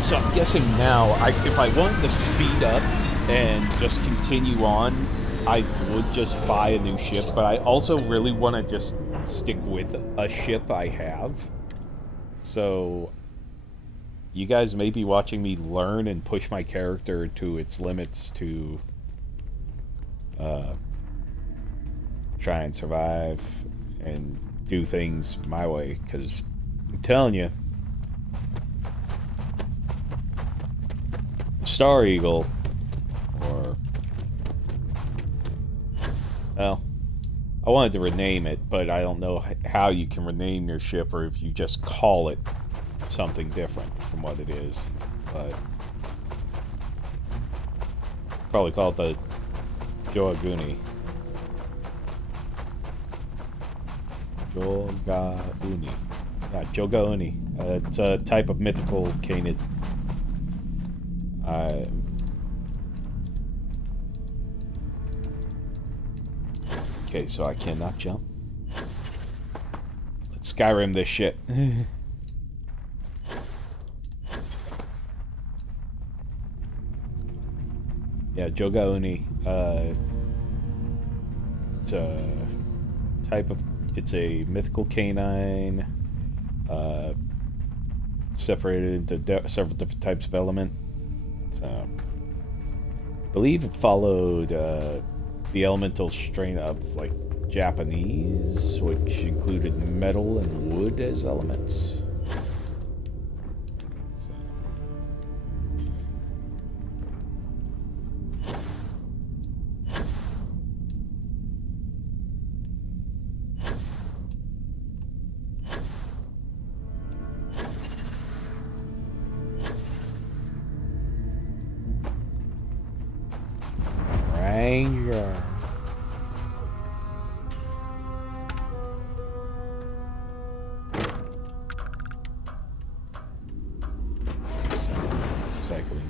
So I'm guessing now, if I wanted to speed up and just continue on, I would just buy a new ship, but I also really want to just stick with a ship I have. So you guys may be watching me learn and push my character to its limits to try and survive and do things my way, because I'm telling you, Star Eagle, or, well, I wanted to rename it, but I don't know how you can rename your ship, or if you just call it something different from what it is, but probably call it the Joaguni. Jogauni. Yeah, Jogauni. It's a type of mythical canid. Okay, so I cannot jump. Let's Skyrim this shit. Yeah, Jogaoni. It's a type of. It's a mythical canine. Separated into several different types of element. So, I believe it followed the elemental strain of like Japanese, which included metal and wood as elements. Ranger. Cycling.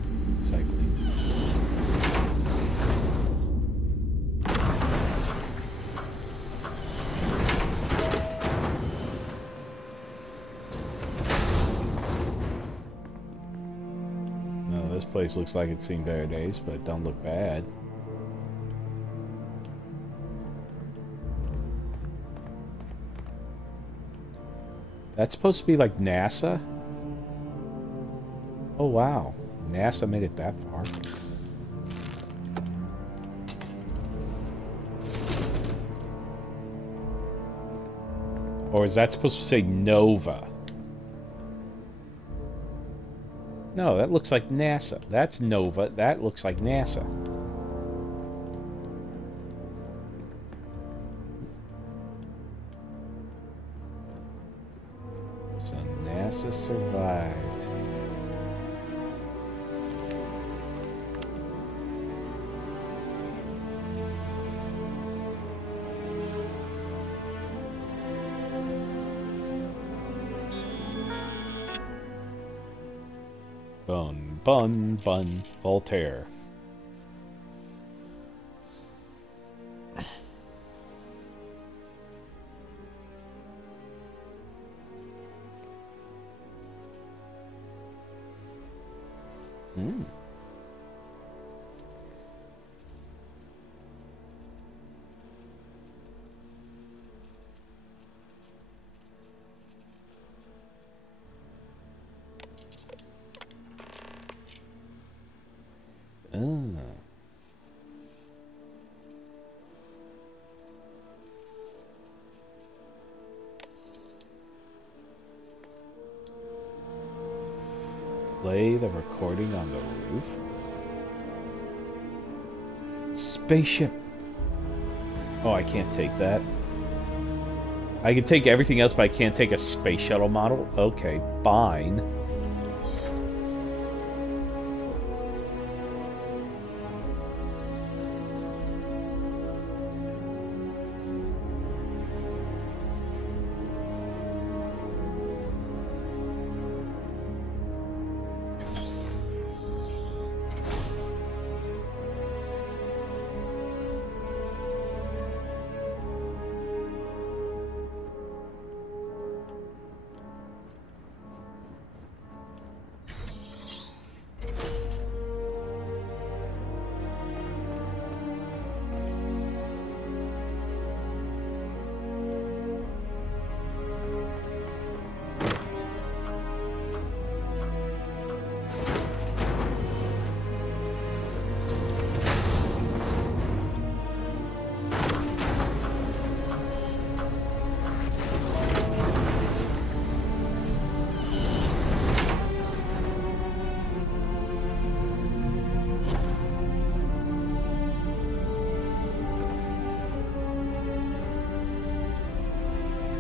No, this place looks like it's seen better days, but it don't look bad. That's supposed to be like NASA? Oh wow, NASA made it that far. Or is that supposed to say Nova? No, that looks like NASA. That's Nova. That looks like NASA. So NASA survived. Bun, Voltaire. Play the recording on the roof. Spaceship. Oh, I can't take that. I can take everything else, but I can't take a space shuttle model? Okay, fine.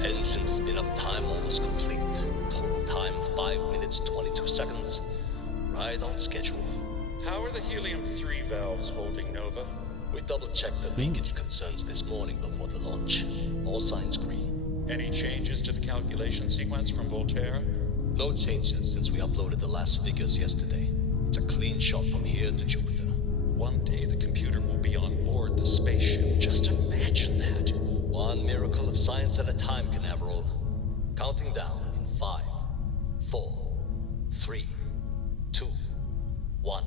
Engine spin-up time almost complete. Total time 5 minutes 22 seconds. Right on schedule. How are the helium-3 valves holding, Nova? We double-checked the leakage concerns this morning before the launch. All signs green. Any changes to the calculation sequence from Voltaire? No changes since we uploaded the last figures yesterday. It's a clean shot from here to Jupiter. One day the computer will be on board the spaceship. Just imagine that. One miracle of science at a time, Canaveral. Counting down in 5, 4, 3, 2, 1.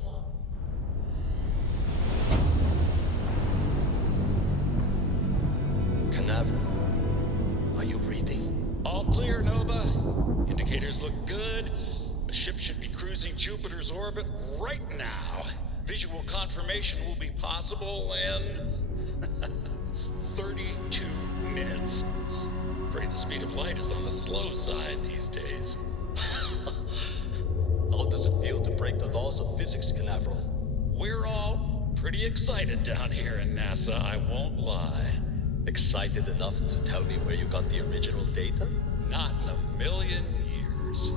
Canaveral. Are you reading? All clear, Nova. Indicators look good. The ship should be cruising Jupiter's orbit right now. Visual confirmation will be possible in 32 minutes. Afraid the speed of light is on the slow side these days. How does it feel to break the laws of physics, Canaveral? We're all pretty excited down here in NASA, I won't lie. Excited enough to tell me where you got the original data? Not in a million years.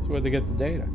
So where'd they get the data?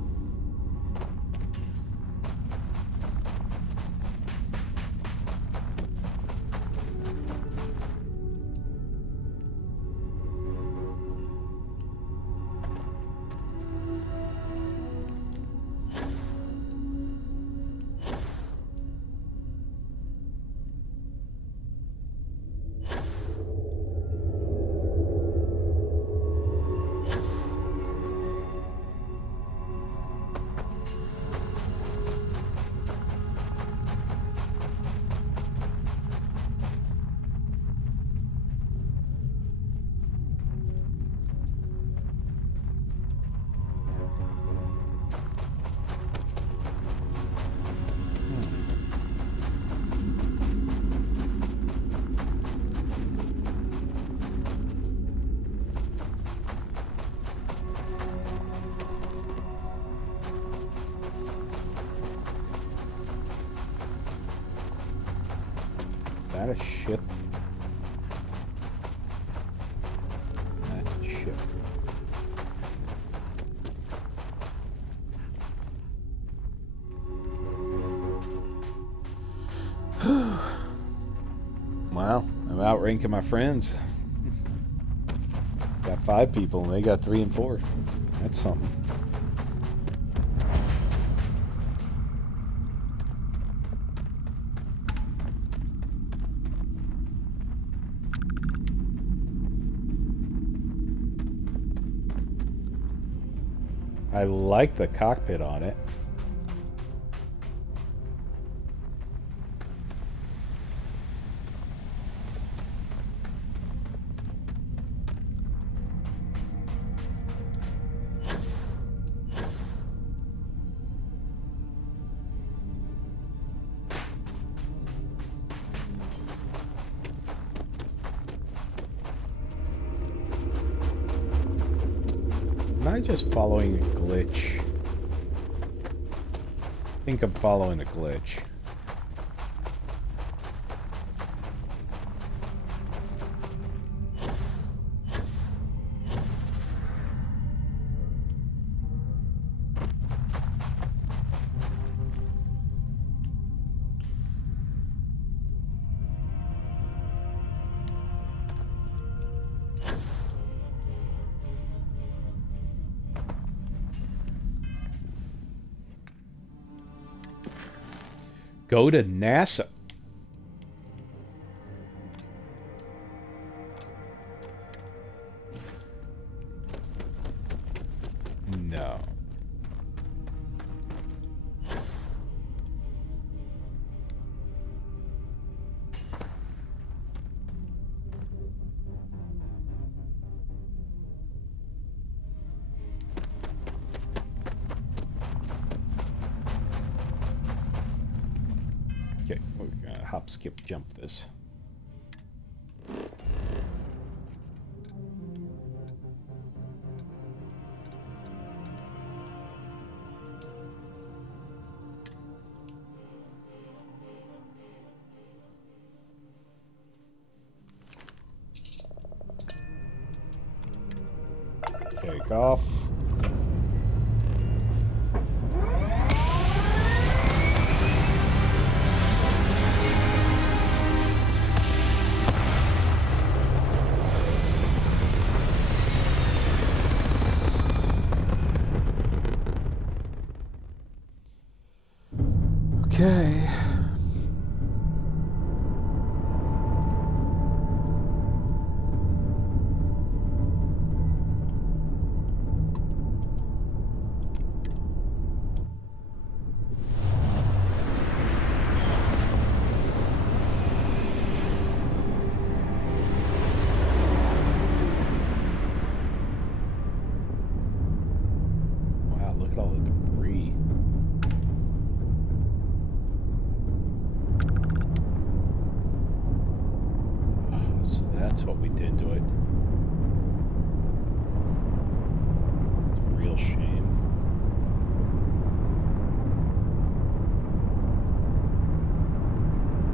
That a ship? That's a ship. Wow, I'm outranking my friends. Got 5 people and they got 3 and 4. That's something. I like the cockpit on it. Am I just following a glitch? I think I'm following a glitch. Go to NASA. No. Okay, we're gonna hop, skip, jump this. Take off. Okay. that's what we did to it. It's a real shame.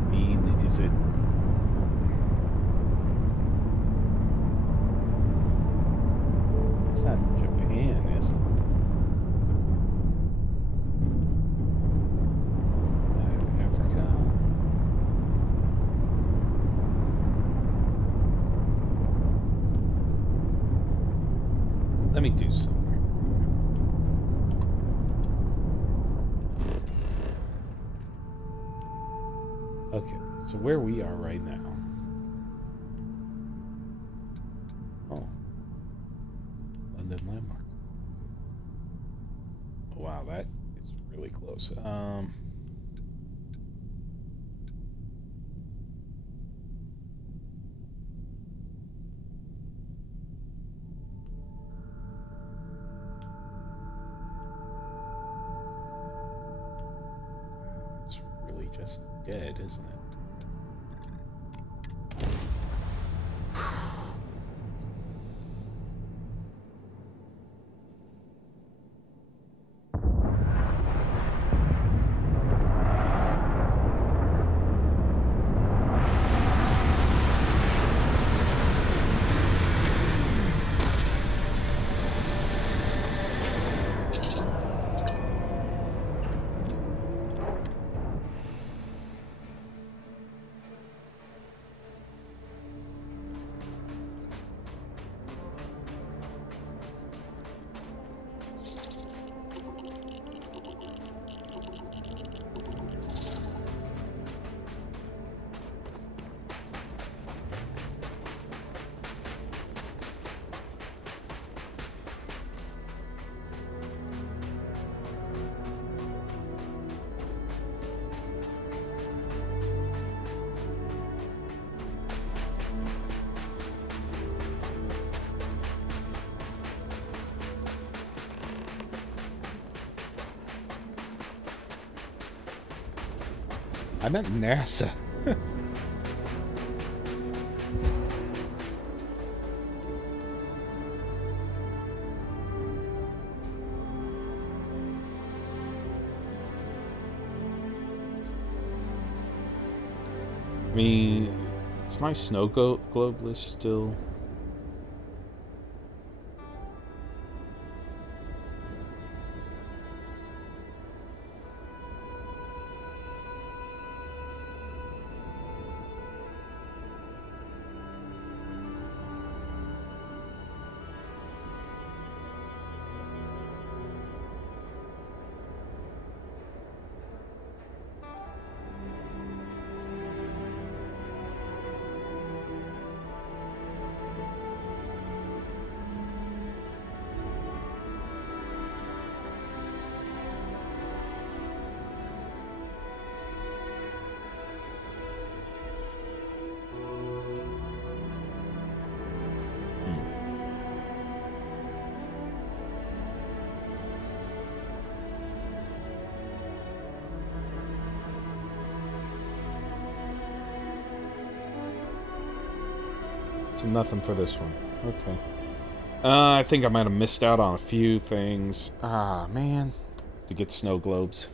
I mean, is it... It's not Japan, is it? Africa? Let me do something. Okay, so where we are right now. Oh. London landmark. Oh, wow, that is really close. It's really just dead, isn't it? I meant NASA. I mean, is my snow globe list still? So nothing for this one. Okay. I think I might have missed out on a few things. Ah, man. To get snow globes.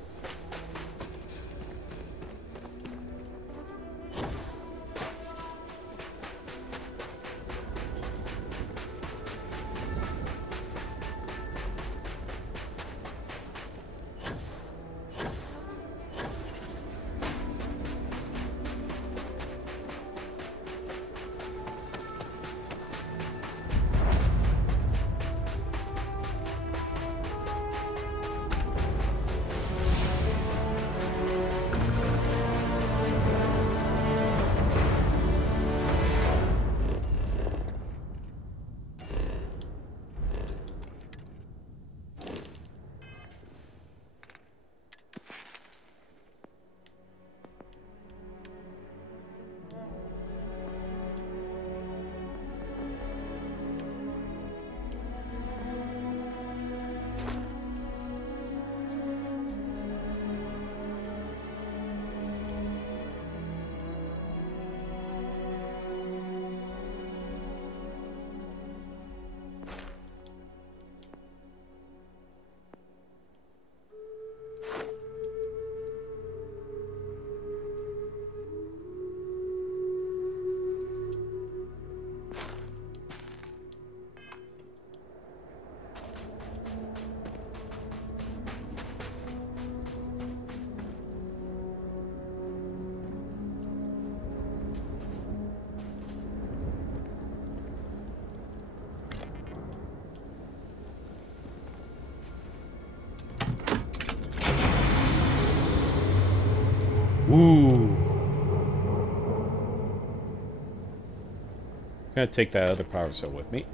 gonna take that other power cell with me.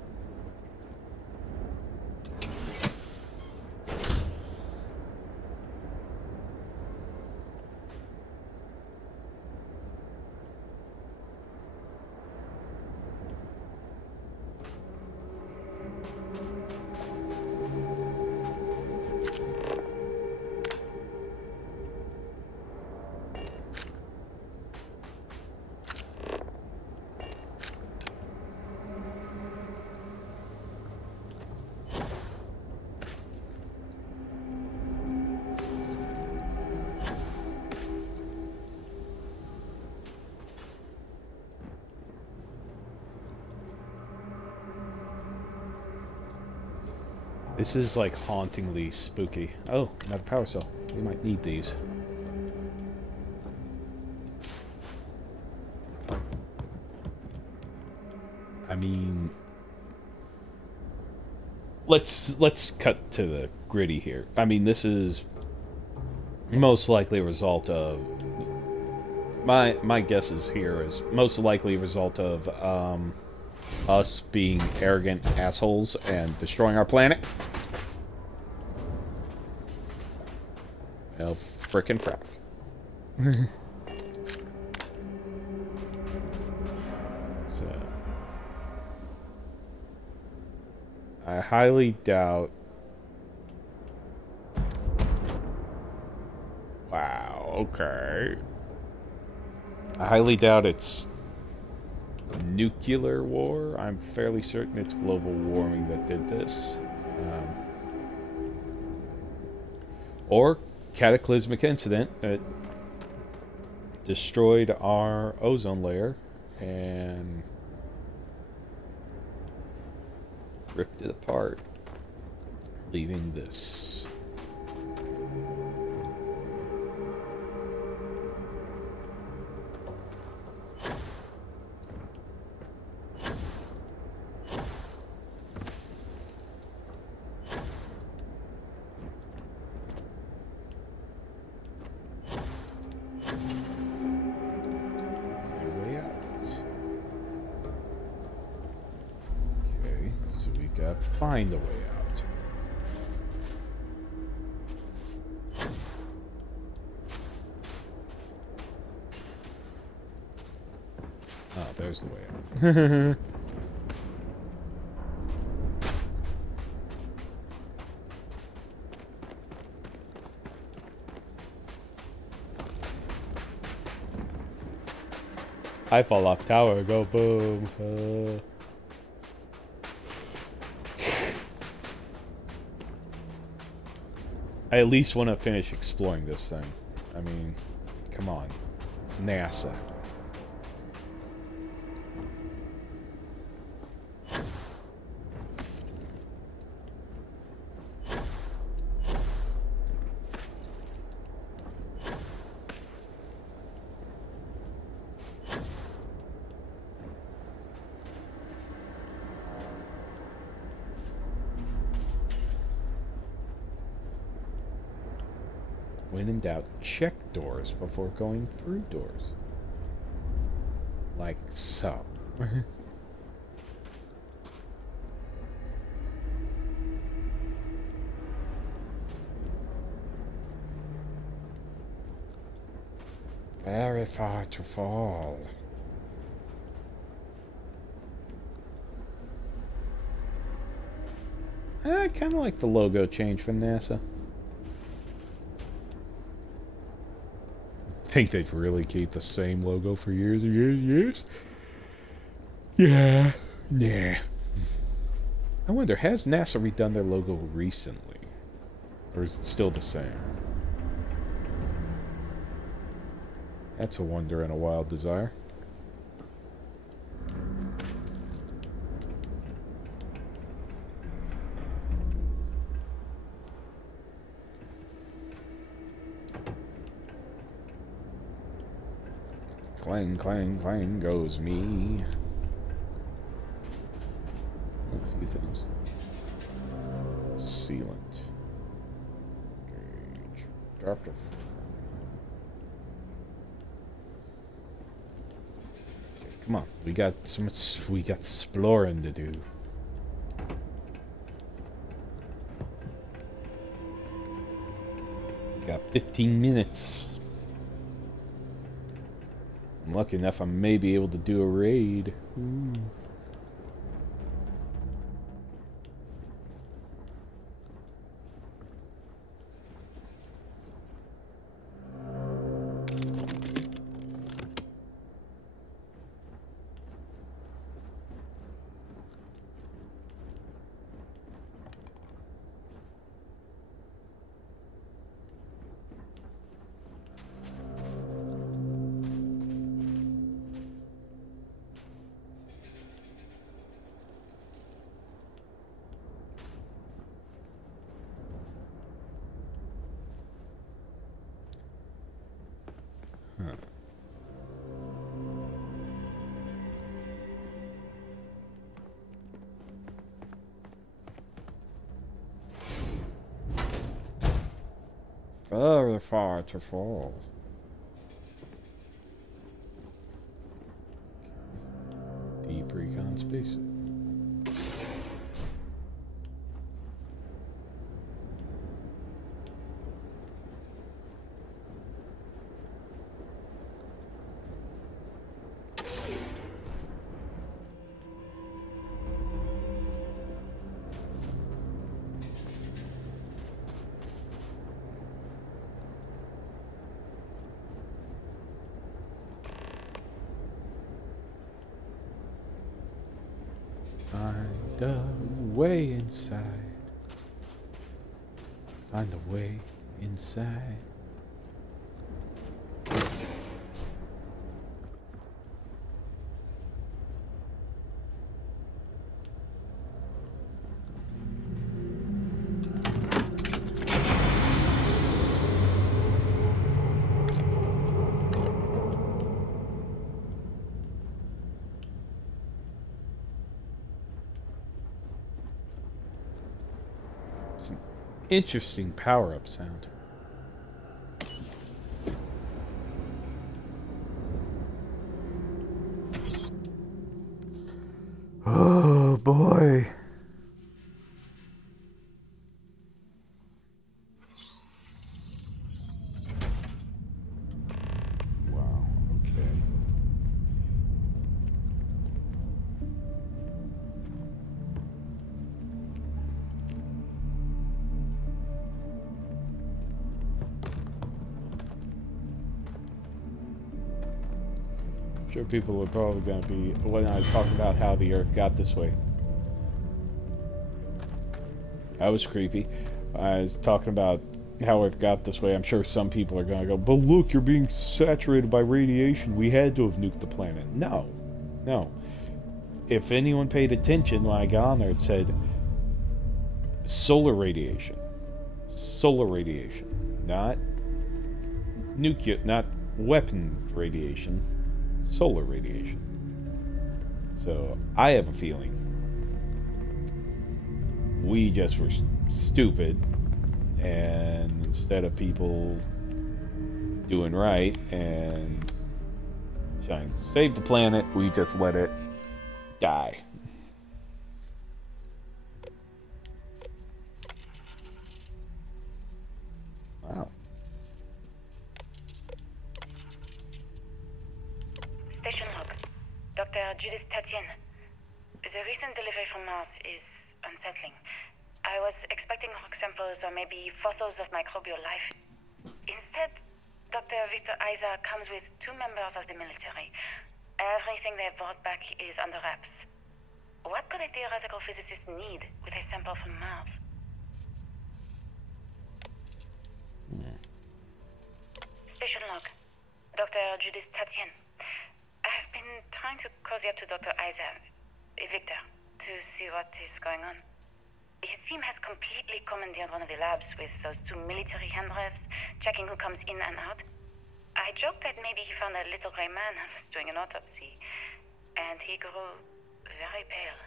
This is like hauntingly spooky. Oh, another power cell. We might need these. I mean, let's cut to the gritty here. I mean, this is most likely a result of my guesses here is most likely a result of us being arrogant assholes and destroying our planet. Well, frickin' frack. So, I highly doubt. Wow, okay. I highly doubt it's nuclear war. I'm fairly certain it's global warming that did this. Or cataclysmic incident that destroyed our ozone layer and ripped it apart, leaving this. Find the way out. Oh, there's the way out. I fall off tower, go boom. I at least want to finish exploring this thing. I mean, come on. It's NASA. When in doubt, check doors before going through doors. Like so. Very far to fall. I kind of like the logo change from NASA. Think they'd really keep the same logo for years and years and years? Yeah. Nah. I wonder, has NASA redone their logo recently? Or is it still the same? That's a wonder and a wild desire. Clang, clang, clang goes me. That's a few things. Sealant. Gauge. Adapter. Okay, Come on, we got so much. We got exploring to do. Got 15 minutes. I'm lucky enough I may be able to do a raid. Ooh. Very far to fall. Deep recon space. Find a way inside. Find a way inside. Interesting power-up sound. Oh boy. Wow, okay. Sure, people are probably going to be, when I was talking about how the Earth got this way. That was creepy. I was talking about how Earth got this way. I'm sure some people are going to go, but look, you're being saturated by radiation. We had to have nuked the planet. No. No. If anyone paid attention when I got on there, it said solar radiation. Solar radiation. Not nuclear, not weapon radiation. Solar radiation. So I have a feeling we just were stupid, and instead of people doing right and trying to save the planet, we just let it die. Wow. Station log. Dr. Judith Tatien. The recent delivery from Mars is unsettling. I was expecting rock samples or maybe fossils of microbial life. Instead, Dr. Victor Isa comes with 2 members of the military. Everything they brought back is under wraps. What could a theoretical physicist need with a sample from Mars? Station log. Dr. Judith Tatien. I've been trying to cozy up to Dr. Isa, Victor, to see what is going on. His team has completely commandeered one of the labs with those 2 military handlers, checking who comes in and out. I joked that maybe he found a little gray man and was doing an autopsy, and he grew very pale.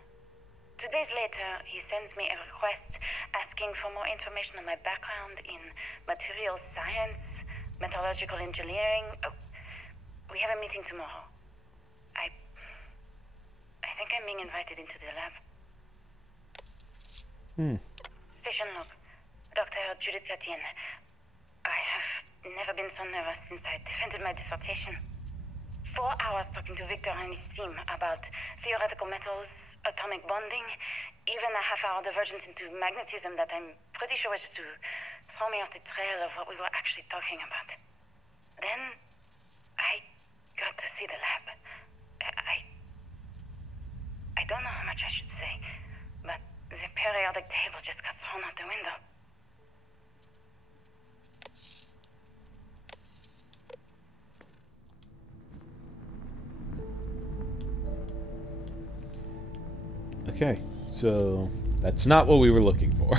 2 days later, he sends me a request asking for more information on my background in material science, metallurgical engineering. Oh, we have a meeting tomorrow. I invited into the lab. Station log. Dr. Judith Satien. I have never been so nervous since I defended my dissertation. 4 hours talking to Victor and his team about theoretical metals, atomic bonding, even a half-hour divergence into magnetism that I'm pretty sure was just to throw me off the trail of what we were actually talking about. Then, I got to see the lab. I don't know how much I should say, but the periodic table just got thrown out the window. Okay, so that's not what we were looking for.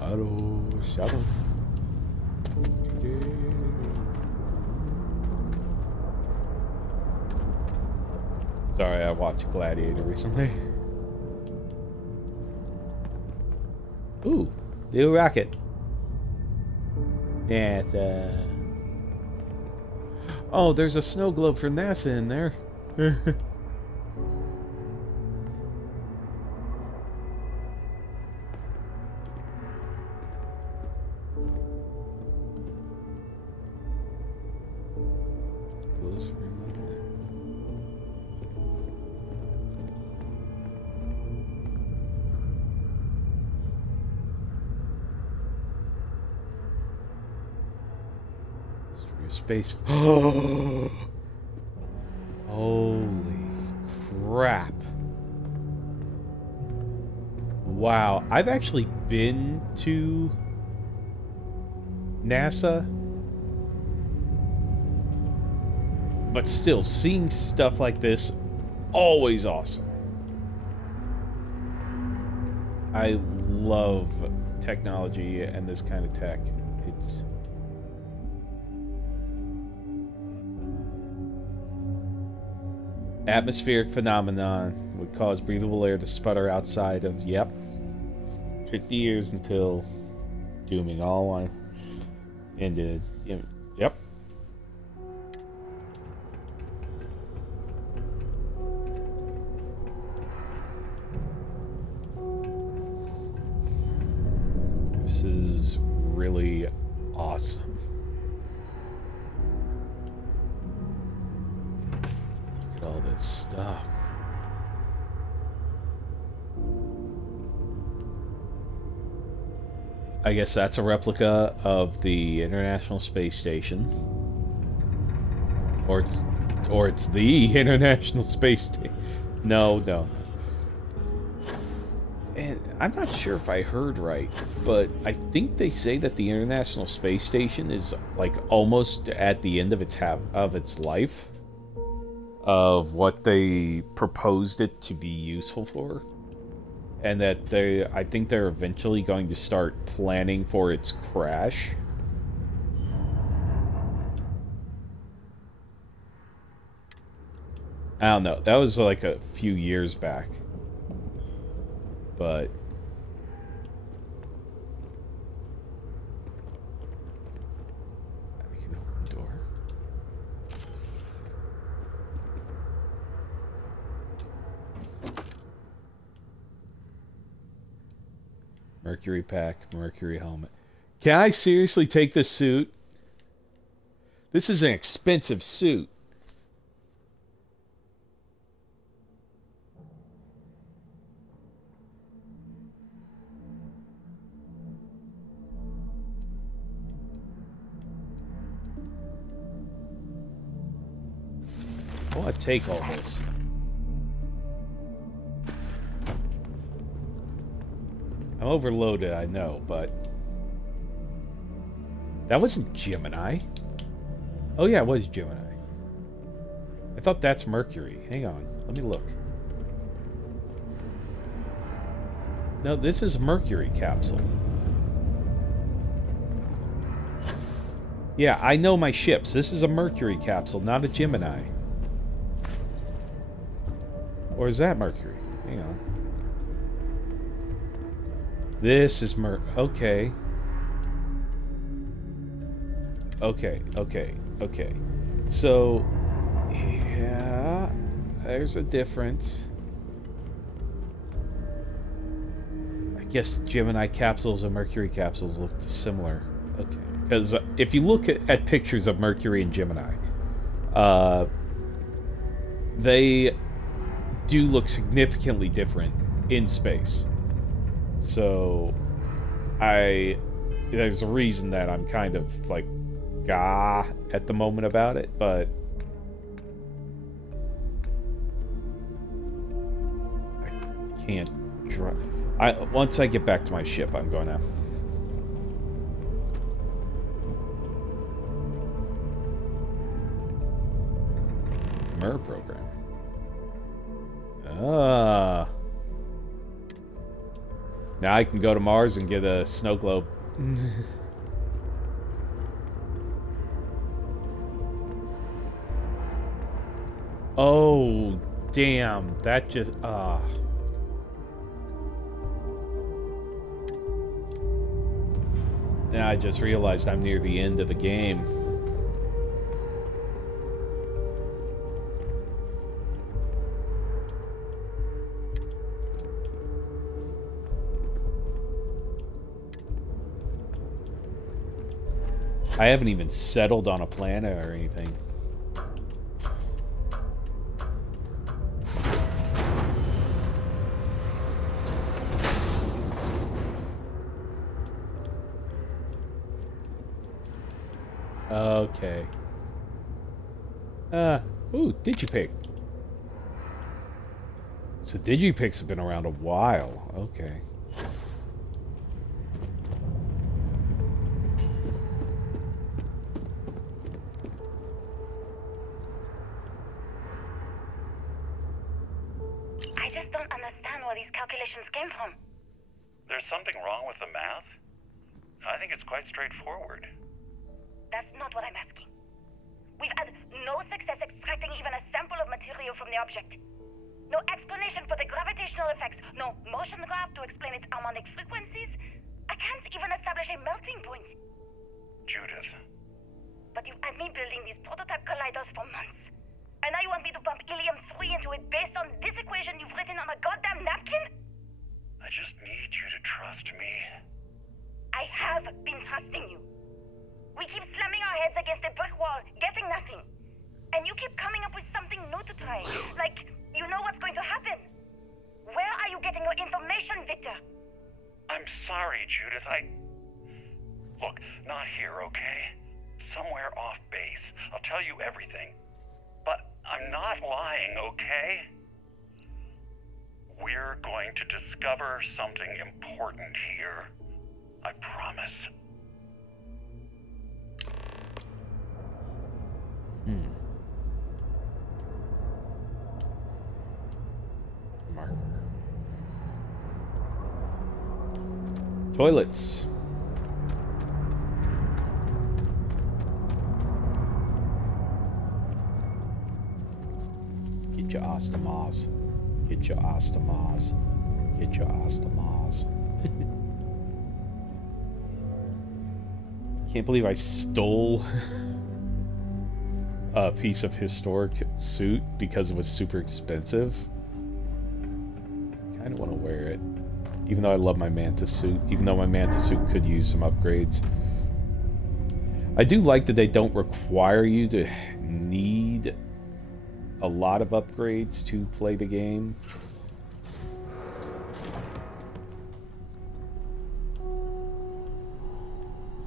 Hello, shadow. Sorry, I watched Gladiator recently. Ooh, new rocket. NASA. Oh, there's a snow globe for NASA in there. Space. Holy crap. Wow. I've actually been to NASA. But still, seeing stuff like this, always awesome. I love technology and this kind of tech. It's... Atmospheric phenomenon would cause breathable air to sputter outside of, yep, 50 years until dooming all one ended. Yep. This is really awesome. All this stuff. I guess that's a replica of the International Space Station. Or it's the International Space Station. No. And I'm not sure if I heard right, but I think they say that the International Space Station is like almost at the end of its life. Of what they proposed it to be useful for, and that I think they're eventually going to start planning for its crash. I don't know, that was like a few years back, but I can open the door. Mercury pack, Mercury helmet. Can I seriously take this suit? This is an expensive suit. I want to take all this. I'm overloaded, I know, but... That wasn't Gemini. Oh yeah, it was Gemini. I thought that's Mercury. Hang on, let me look. No, this is Mercury capsule. Yeah, I know my ships. This is a Mercury capsule, not a Gemini. Or is that Mercury? Hang on. This is okay. Okay. So, yeah, there's a difference. I guess Gemini capsules and Mercury capsules look similar. Okay, because if you look at pictures of Mercury and Gemini, they do look significantly different in space. So, there's a reason that I'm kind of like at the moment about it, but I can't drive. Once I get back to my ship, I'm going to. Mirror program. Ah. Now I can go to Mars and get a snow globe. Oh, damn. That just... Now I just realized I'm near the end of the game. I haven't even settled on a planet or anything. Okay. Ooh, Digipick. So Digipicks have been around a while. Okay. I just don't understand where these calculations came from. There's something wrong with the math? I think it's quite straightforward. That's not what I'm asking. We've had no success extracting even a sample of material from the object. No explanation for the gravitational effects. No motion graph to explain its harmonic frequencies. I can't even establish a melting point. Judith. But you've had me building these prototype colliders for months. And now you want me to pump helium-3 into it based on this equation you've written on a goddamn napkin? I just need you to trust me. I have been trusting you. We keep slamming our heads against a brick wall, getting nothing. And you keep coming up with something new to try. Like, you know what's going to happen. Where are you getting your information, Victor? I'm sorry, Judith. Look, not here, okay? Somewhere off base. I'll tell you everything. But I'm not lying, okay? We're going to discover something important here. I promise. Marker. Toilets. Get your ostomas. Get your ostomas. Get your ostomas. Can't believe I stole a piece of historic suit because it was super expensive. I kind of want to wear it, even though I love my Mantis suit, even though my Mantis suit could use some upgrades. I do like that they don't require you to need a lot of upgrades to play the game.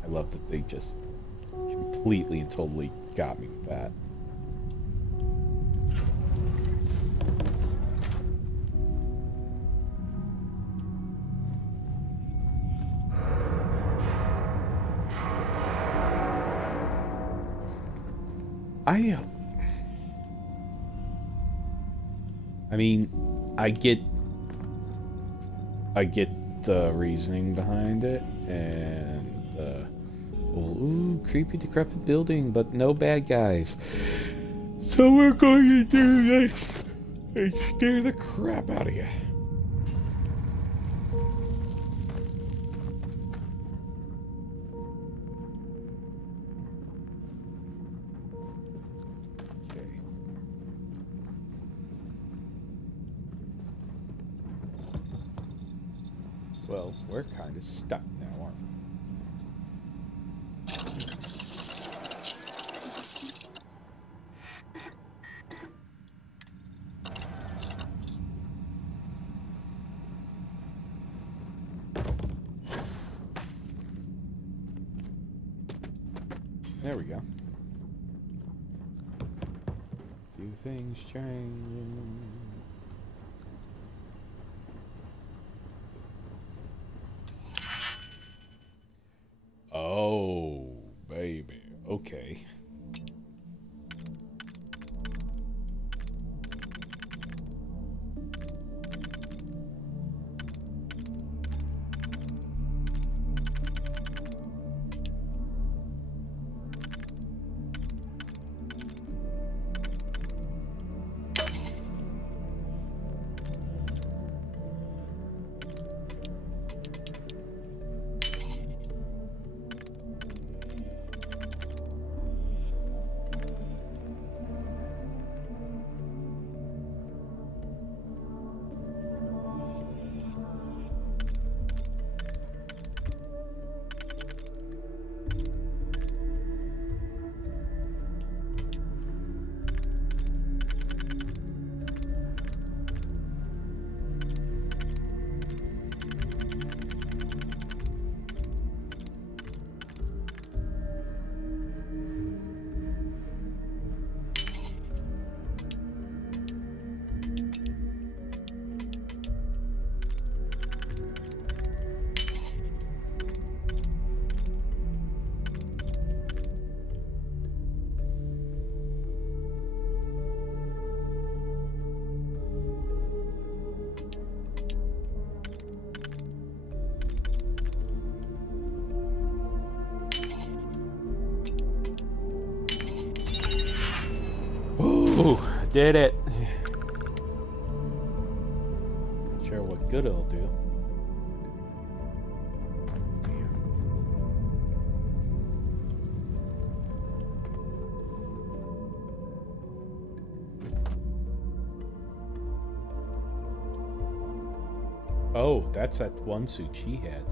I love that they just completely and totally got me with that. I mean, I get the reasoning behind it, and the ooh, creepy decrepit building, but no bad guys. So we're going to do this and scare the crap out of you. Well, we're kind of stuck now, aren't we? There we go. Few things changing. Oh, baby. Okay. Ooh, did it. Not sure what good it'll do. Oh, that's that one suit she had.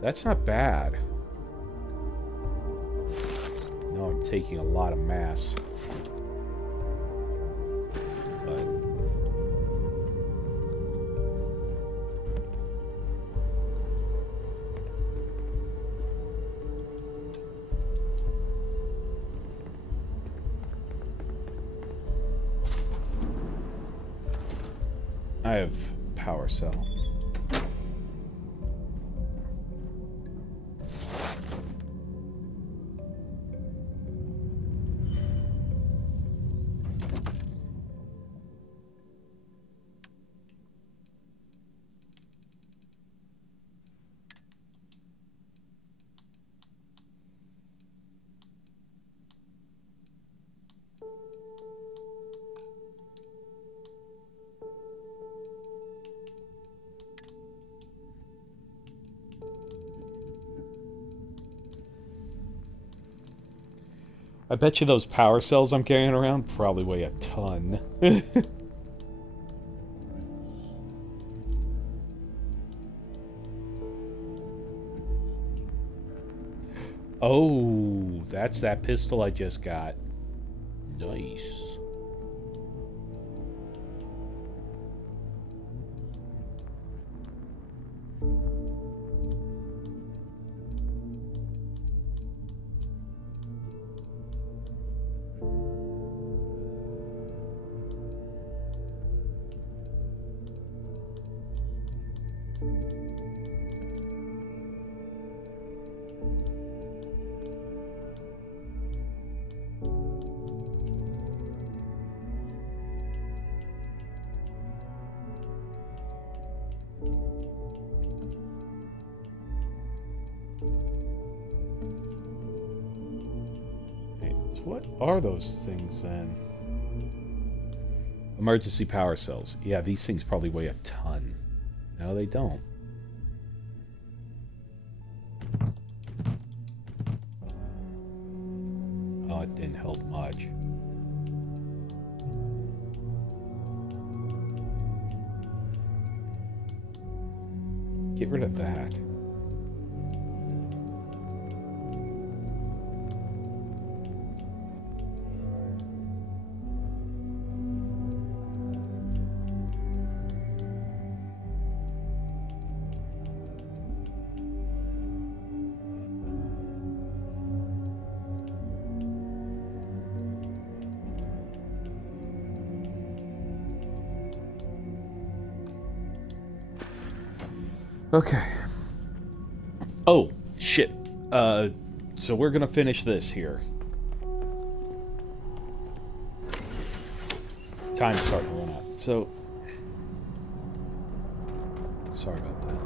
That's not bad. No, I'm taking a lot of mass. But I have power cell. I bet you those power cells I'm carrying around probably weigh a ton. Oh, that's that pistol I just got. Nice. What are those things then? Emergency power cells. Yeah, these things probably weigh a ton. No, they don't. Oh, it didn't help much. Get rid of that. Okay. Oh, shit. So we're gonna finish this here. Time's starting to run out. So... Sorry about that.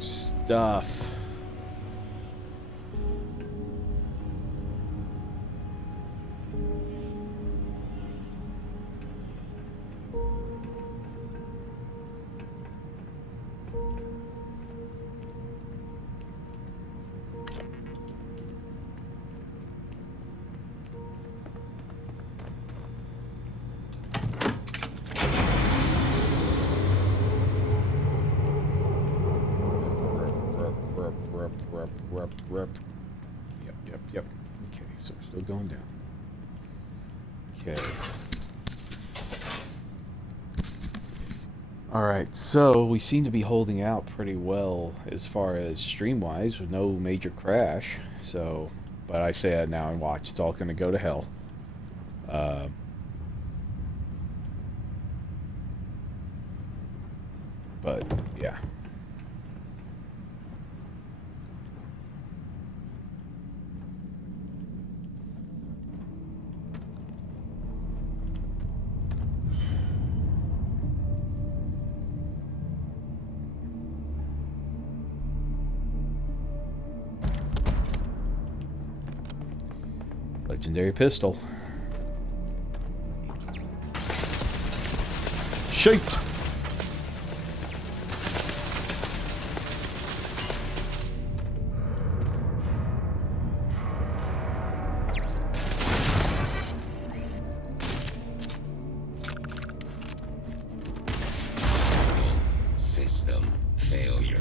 Stuff. Yep. Okay, so we're still going down. Okay. Alright, so we seem to be holding out pretty well as far as stream-wise, with no major crash. So, but I say that now and watch, it's all going to go to hell. But, yeah. Legendary pistol. Shaped. System failure.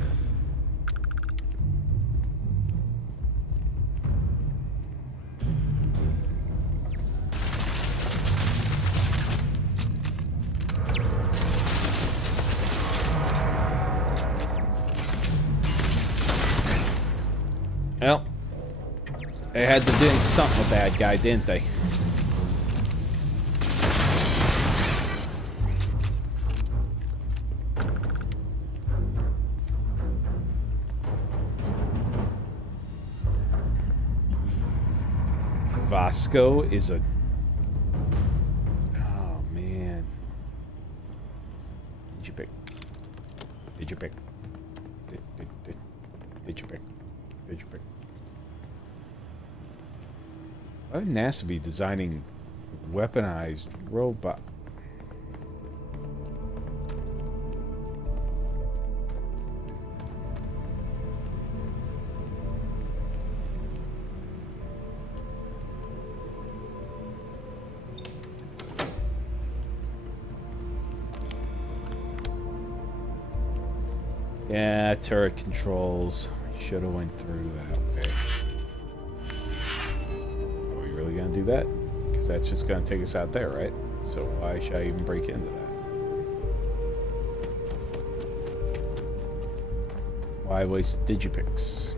Well, they had to do something with that guy, didn't they? Vasco is a... Oh, man. Did you pick? Did you pick? Did you pick? Did you pick? Why would NASA be designing weaponized robot? Yeah, turret controls. Should have went through that way. Are we really gonna do that? Because that's just gonna take us out there, right? So why should I even break into that? Why waste digipix?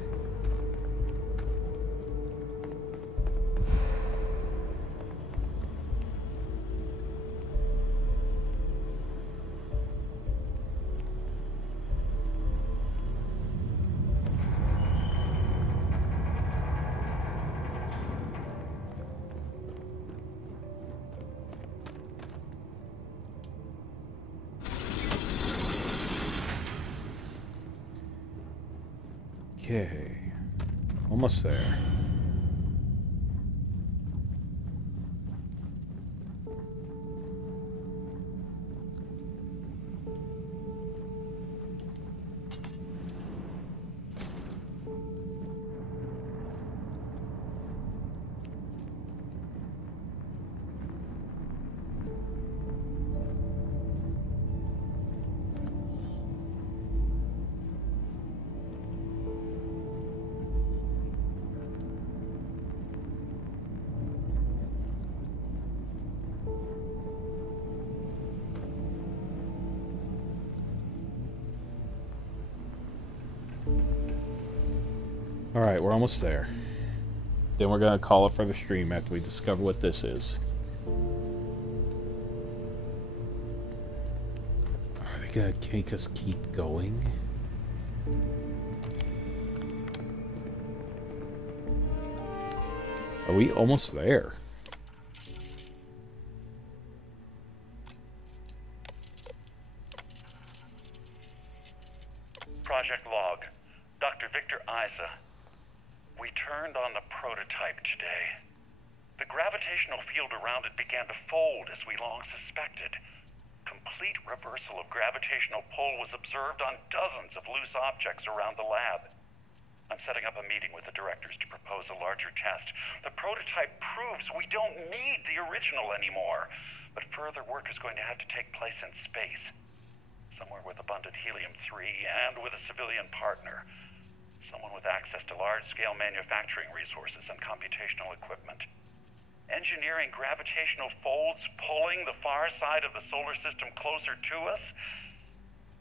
Okay, almost there. Alright, we're almost there. Then we're gonna call it for the stream after we discover what this is. Are they gonna make us keep going? Are we almost there? Project Log. Dr. Victor Isa. We turned on the prototype today. The gravitational field around it began to fold as we long suspected. Complete reversal of gravitational pull was observed on dozens of loose objects around the lab. I'm setting up a meeting with the directors to propose a larger test. The prototype proves we don't need the original anymore, but further work is going to have to take place in space. Somewhere with abundant helium-3 and with a civilian partner. Someone with access to large-scale manufacturing resources and computational equipment. Engineering gravitational folds pulling the far side of the solar system closer to us?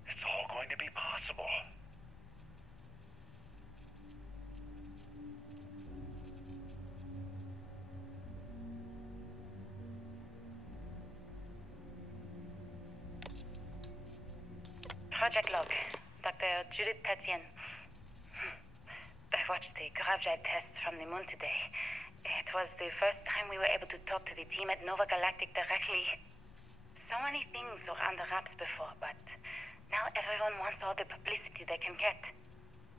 It's all going to be possible. Project Log. Dr. Judith Tatian. I watched the gravjite tests from the moon today. It was the first time we were able to talk to the team at Nova Galactic directly. So many things were under wraps before, but now everyone wants all the publicity they can get.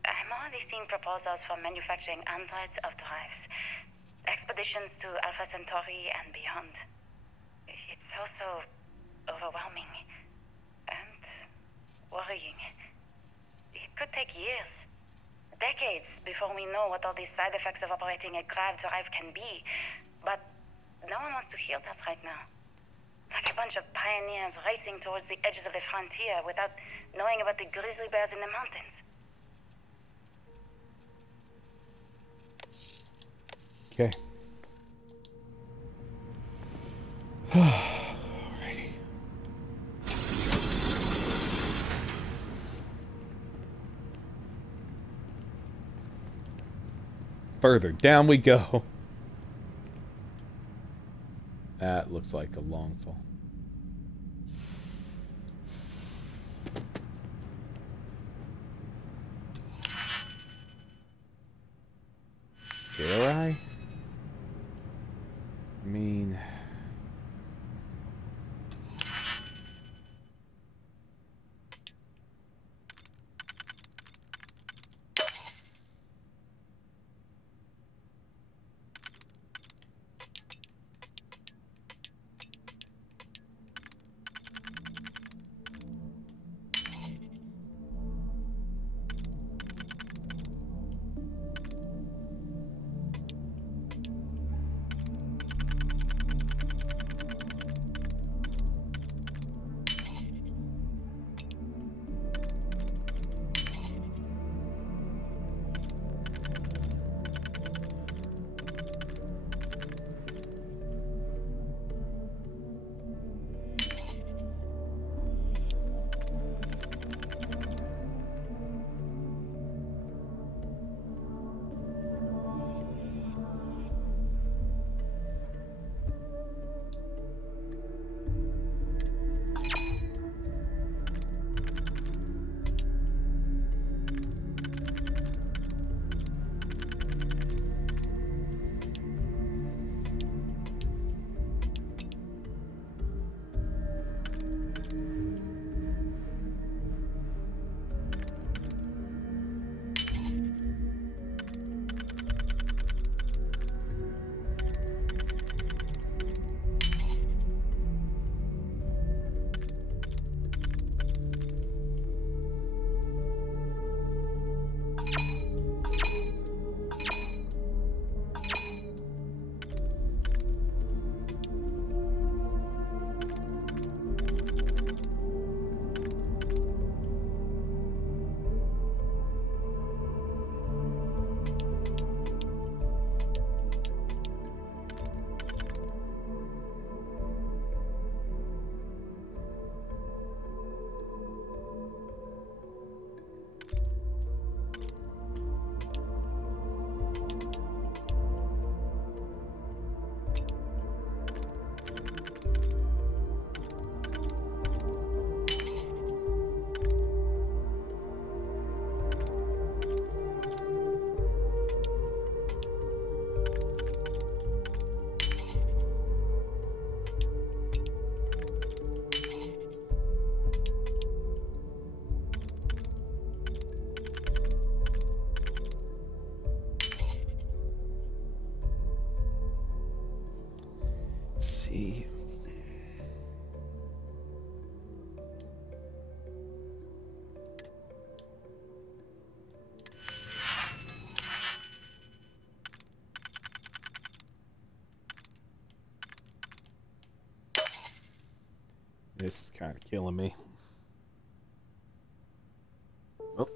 I'm already seeing proposals for manufacturing androids of drives, expeditions to Alpha Centauri and beyond. It's also overwhelming and worrying. It could take years, decades, before we know what all the side effects of operating a grav drive can be. But no one wants to hear that right now. Like a bunch of pioneers racing towards the edges of the frontier without knowing about the grizzly bears in the mountains. Okay. Alrighty. Further down we go. That looks like a long fall. Dare I? I mean... This is kind of killing me. Oh.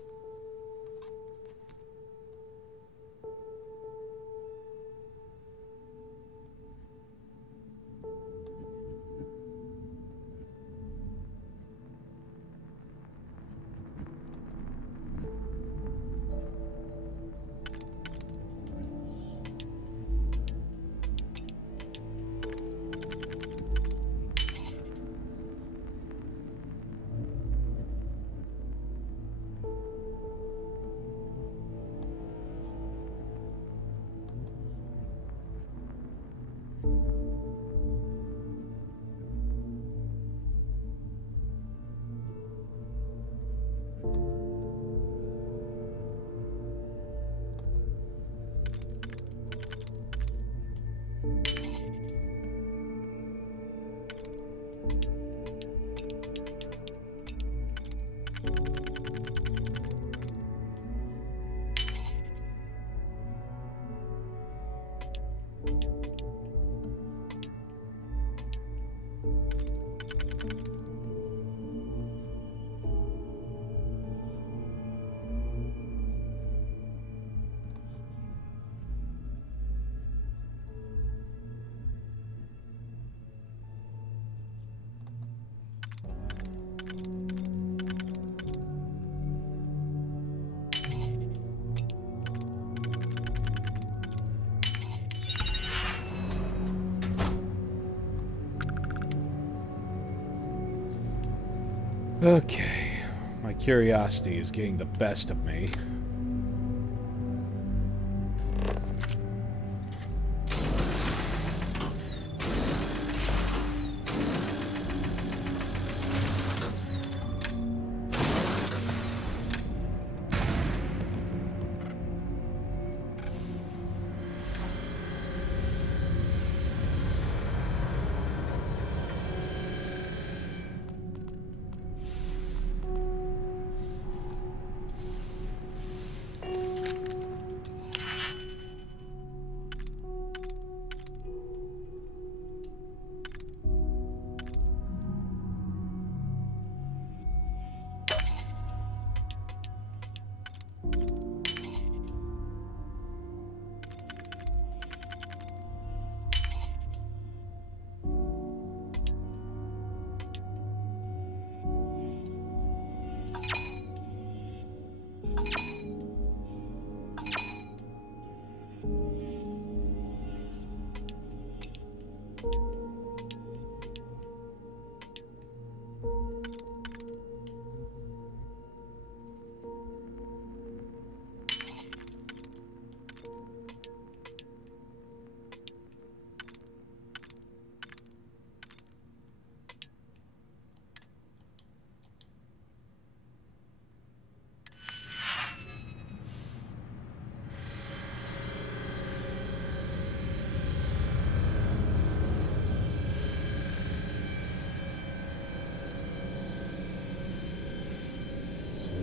Okay, my curiosity is getting the best of me.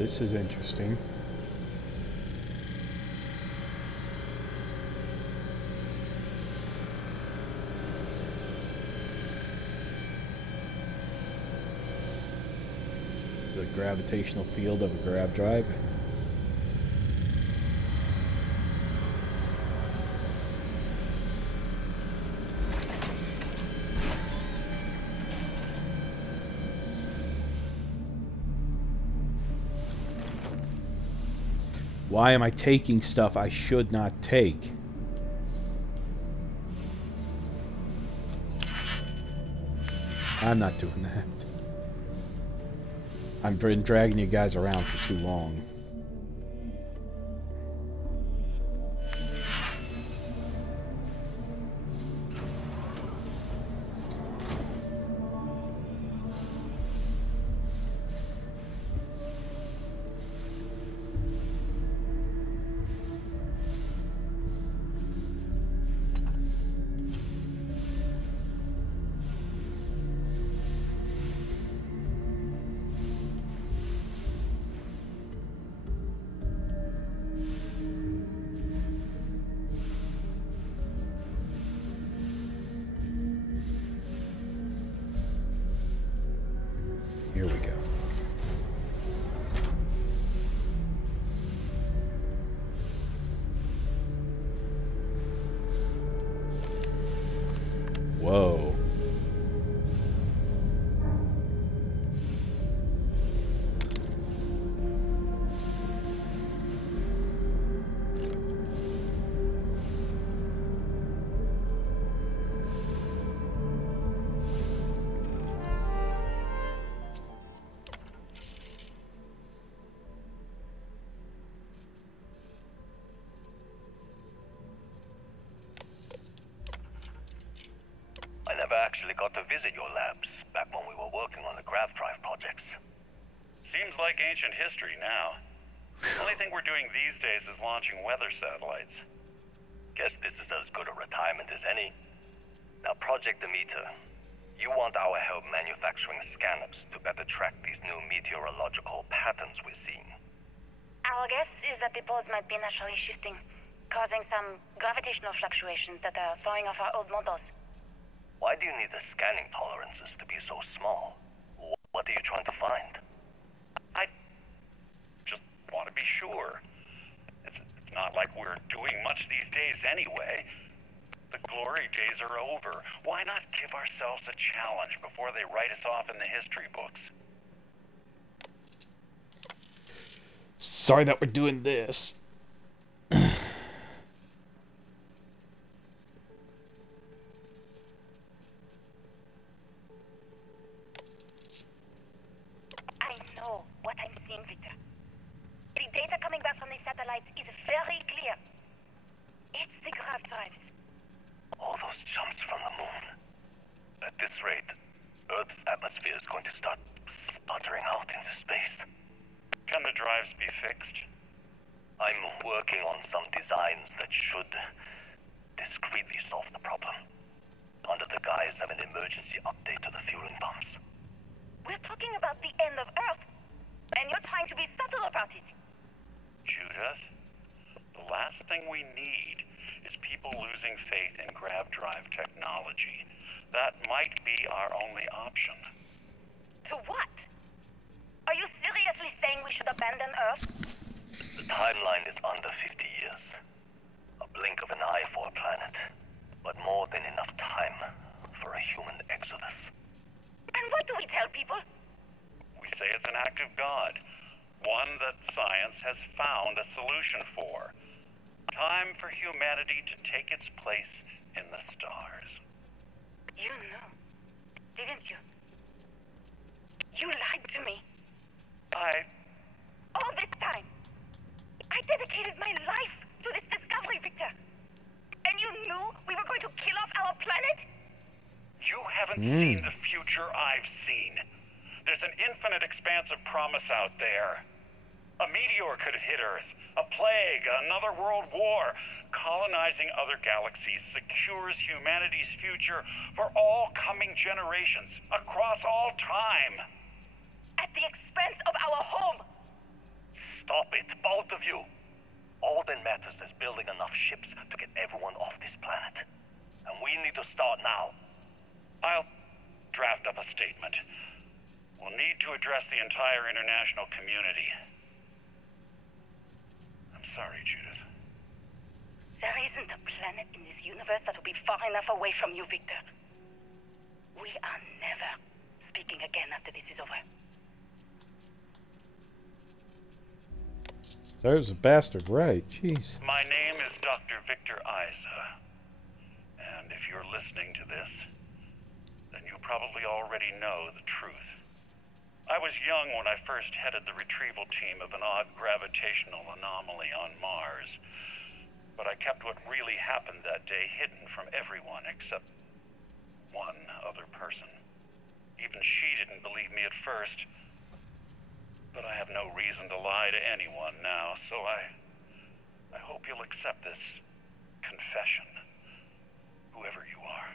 This is interesting. It's the gravitational field of a grab drive. Why am I taking stuff I should not take? I'm not doing that. I've been dragging you guys around for too long. Here we go. Whoa. I never actually got to visit your labs back when we were working on the grav drive projects. Seems like ancient history now. The only thing we're doing these days is launching weather satellites. Guess this is as good a retirement as any. Now, Project Demeter, you want our help manufacturing scanners to better track these new meteorological patterns we're seeing. Our guess is that the poles might be naturally shifting, causing some gravitational fluctuations that are throwing off our old models. Why do you need the scanning tolerances to be so small? What are you trying to find? I just want to be sure. It's not like we're doing much these days anyway. The glory days are over. Why not give ourselves a challenge before they write us off in the history books? Sorry that we're doing this. I know what I'm seeing, Victor. The data coming back from the satellites is very clear. It's the grav drives. All those jumps from the moon. At this rate, Earth's atmosphere is going to start sputtering out into space. Can the drives be fixed? I'm working on some designs that should discreetly solve the problem, under the guise of an emergency update to the fueling pumps. We're talking about the end of Earth, and you're trying to be subtle about it. Judith, the last thing we need is people losing faith in grav drive technology. That might be our only option. To what? Are you seriously saying we should abandon Earth? The timeline is under 50 years. A blink of an eye for a planet, but more than enough time for a human exodus. And what do we tell people? We say it's an act of God, one that science has found a solution for. Time for humanity to take its place in the stars. You knew, didn't you? You lied to me. All this time, I dedicated my life to this discovery, Victor. And you knew we were going to kill off our planet? You haven't seen the future I've seen. There's an infinite expanse of promise out there. A meteor could hit Earth, a plague, another world war. Colonizing other galaxies secures humanity's future for all coming generations, across all time. At the expense of our home. Stop it, both of you. All that matters is building enough ships to get everyone off this planet. And we need to start now. I'll draft up a statement. We'll need to address the entire international community. I'm sorry, Judith. There isn't a planet in this universe that will be far enough away from you, Victor. We are never speaking again after this is over. There's a bastard, right? Jeez. My name is Dr. Victor Isa. And if you're listening to this, then you probably already know the truth. I was young when I first headed the retrieval team of an odd gravitational anomaly on Mars. But I kept what really happened that day hidden from everyone except one other person. Even she didn't believe me at first. But I have no reason to lie to anyone now, so I hope you'll accept this confession, whoever you are.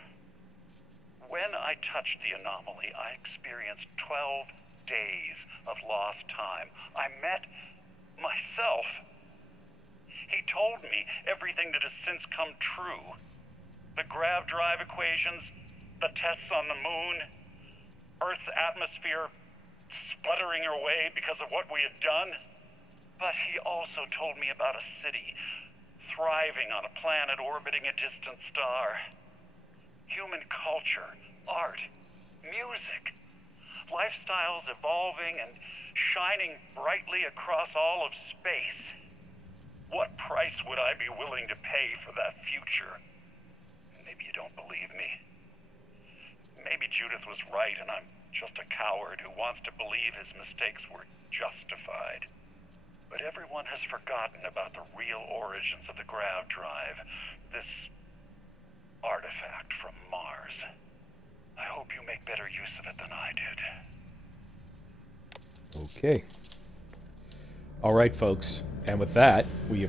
When I touched the anomaly, I experienced 12 days of lost time. I met myself. He told me everything that has since come true. The grav drive equations, the tests on the moon, Earth's atmosphere, sputtering her way because of what we had done. But he also told me about a city thriving on a planet orbiting a distant star. Human culture, art, music, lifestyles evolving and shining brightly across all of space. What price would I be willing to pay for that future? Maybe you don't believe me. Maybe Judith was right and I'm just a coward who wants to believe his mistakes were justified. But everyone has forgotten about the real origins of the grav drive, this artifact from Mars. I hope you make better use of it than I did. Okay. All right, folks. And with that, we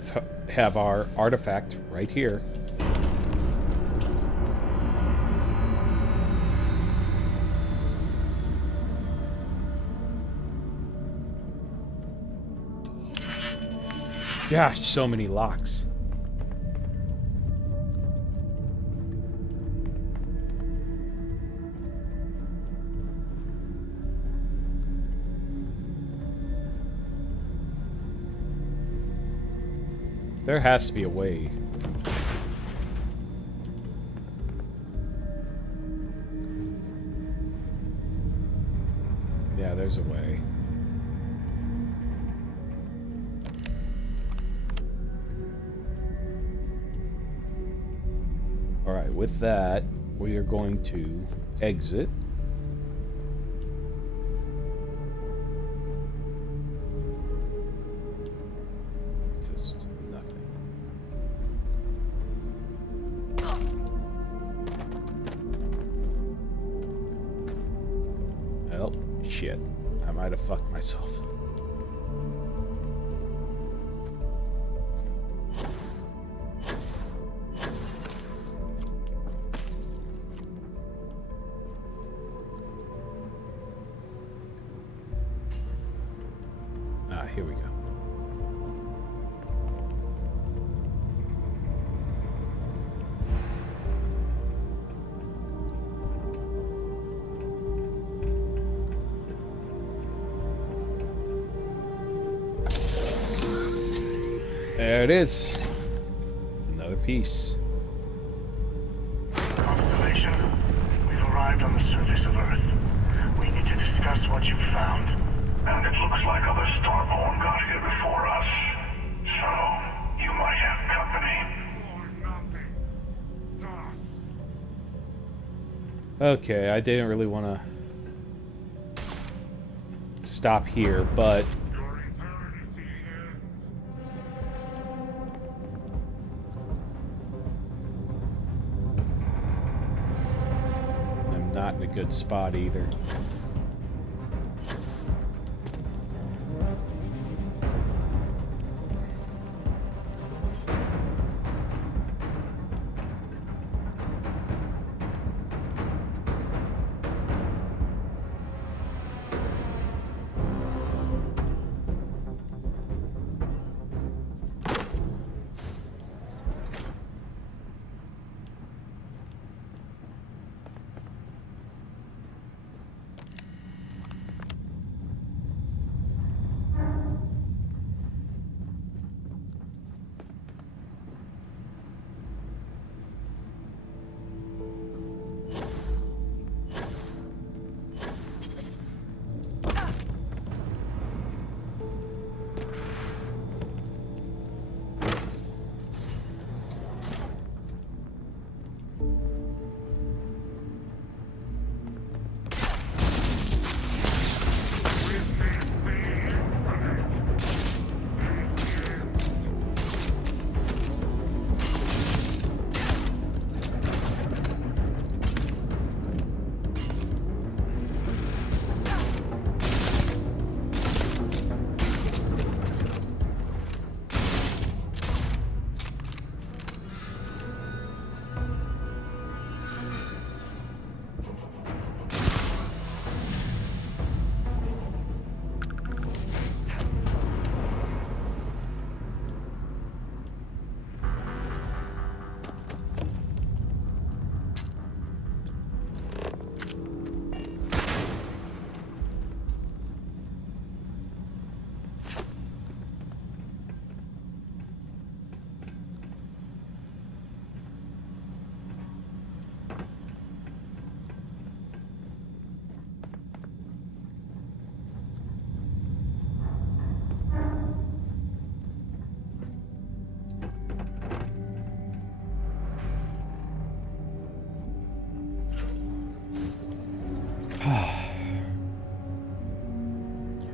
have our artifact right here. Gosh, so many locks. There has to be a way. Yeah, there's a way. Alright, with that, we are going to exit. This is nothing. Well, shit. I might have fucked myself. Here we go. There it is. It's another piece. Constellation, we've arrived on the surface of Earth. We need to discuss what you found. And it looks like other Starborn got here before us. So, you might have company. Okay, I didn't really want to stop here, but I'm not in a good spot either.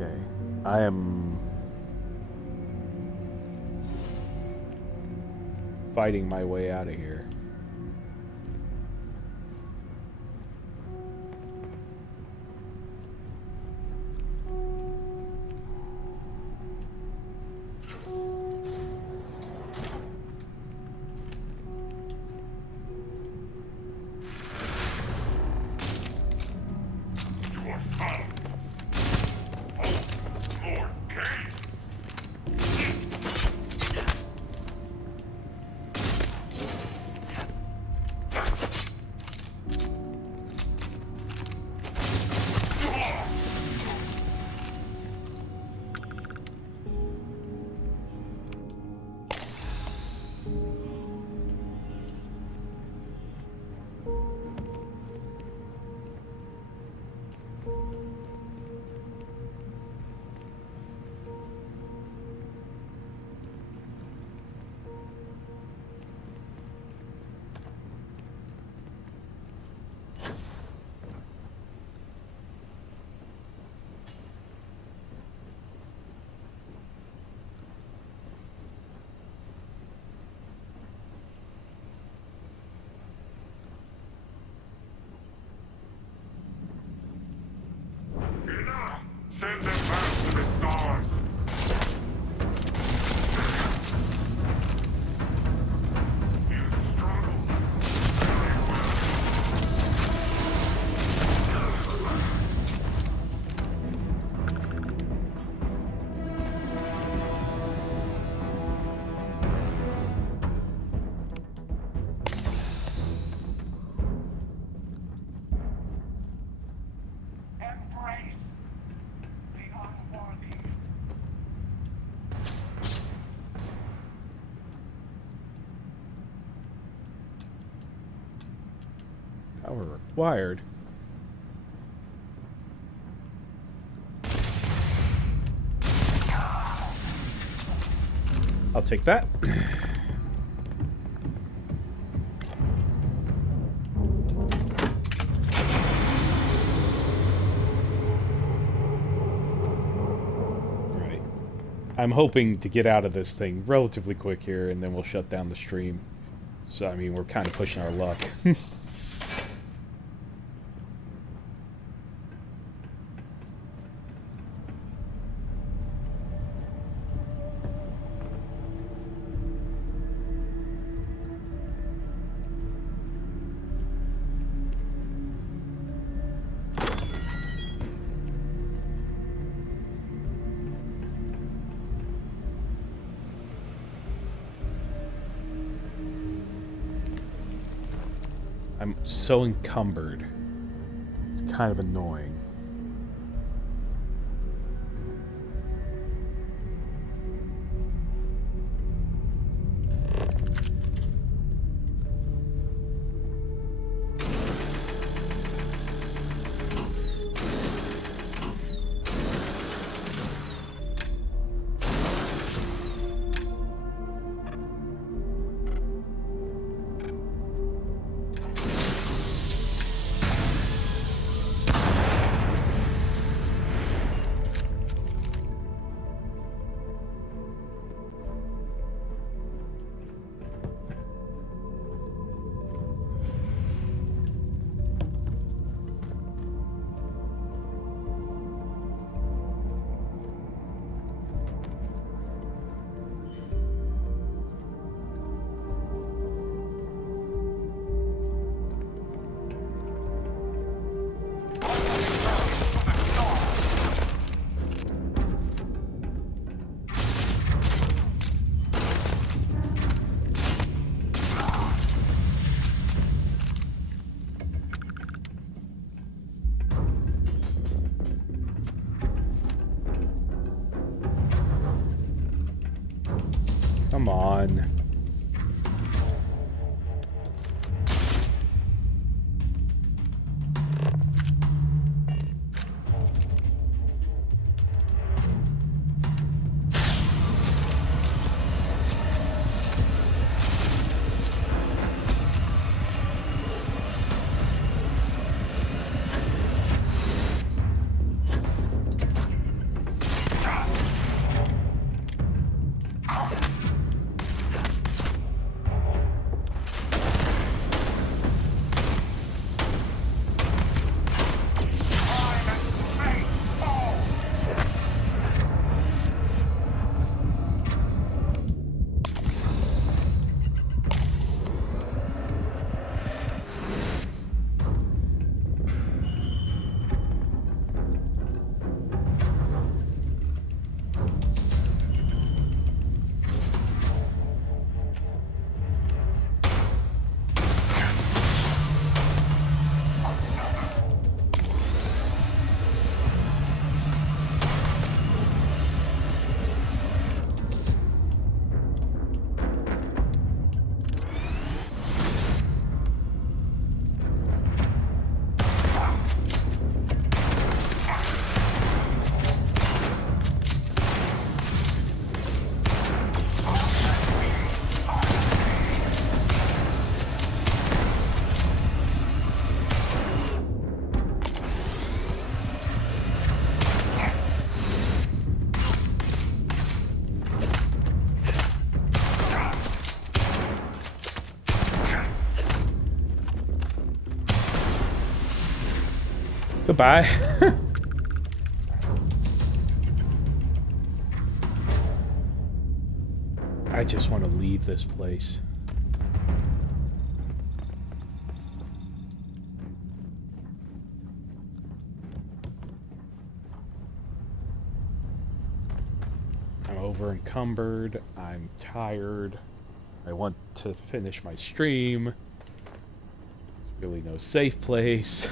Okay. I am fighting my way out of here. Send them back to the stars. You struggle very Embrace the unworthy. Power required. I'll take that. Right. I'm hoping to get out of this thing relatively quick here, and then we'll shut down the stream. So, I mean, we're kind of pushing our luck. I'm so encumbered. It's kind of annoying. Come on. Goodbye. I just want to leave this place. I'm over encumbered. I'm tired. I want to finish my stream. There's really no safe place.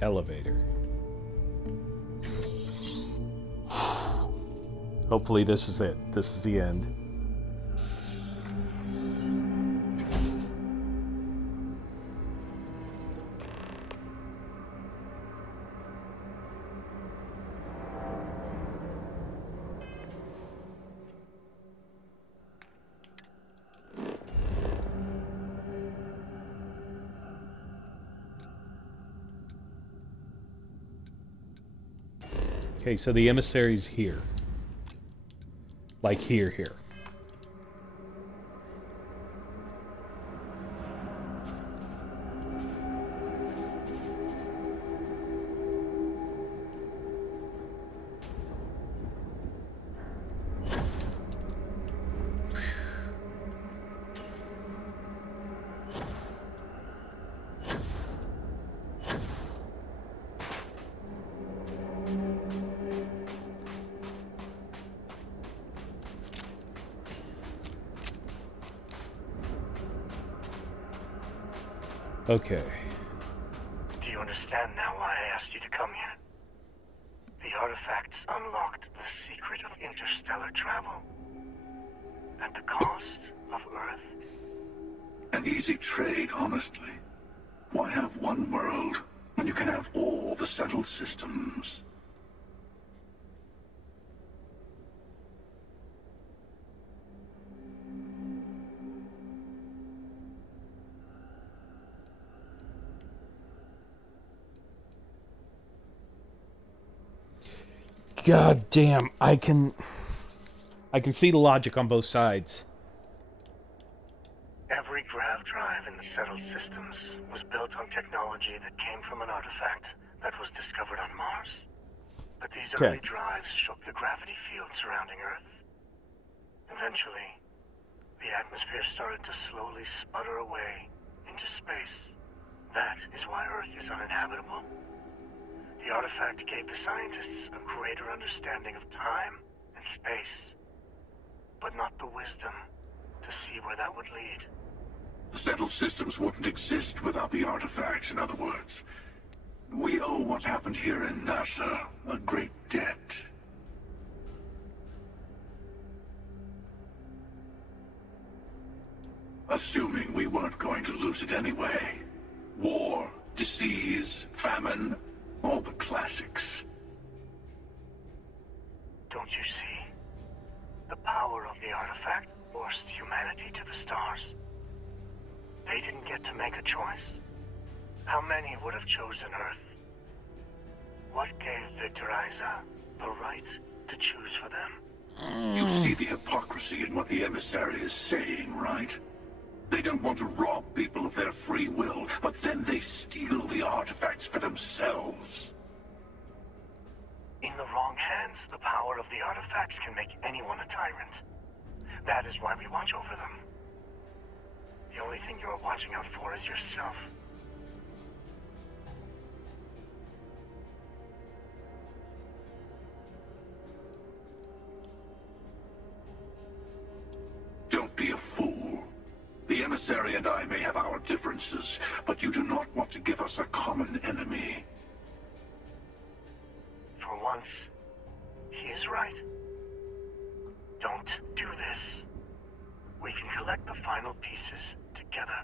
Elevator. Hopefully this is it. This is the end. Okay, so the emissary's here. Like here. Okay. Do you understand now why I asked you to come here? The artifacts unlocked the secret of interstellar travel. At the cost of Earth. An easy trade, honestly. Why have one world when you can have all the settled systems? God damn, I can see the logic on both sides. Every grav drive in the settled systems was built on technology that came from an artifact that was discovered on Mars. But these early drives shook the gravity field surrounding Earth. Eventually, the atmosphere started to slowly sputter away into space. That is why Earth is uninhabitable. The artifact gave the scientists a greater understanding of time and space, but not the wisdom to see where that would lead. The settled systems wouldn't exist without the artifacts, in other words. We owe what happened here in NASA a great debt. Assuming we weren't going to lose it anyway. War, disease, famine, all the classics. Don't you see? The power of the artifact forced humanity to the stars. They didn't get to make a choice. How many would have chosen Earth? What gave Victor Isa the right to choose for them? You see the hypocrisy in what the emissary is saying, right? They don't want to rob people of their free will, but then they steal the artifacts for themselves. In the wrong hands, the power of the artifacts can make anyone a tyrant. That is why we watch over them. The only thing you are watching out for is yourself. Don't be a fool. The emissary emissary and I may have our differences, but you do not want to give us a common enemy. For once, he is right. Don't do this. We can collect the final pieces together.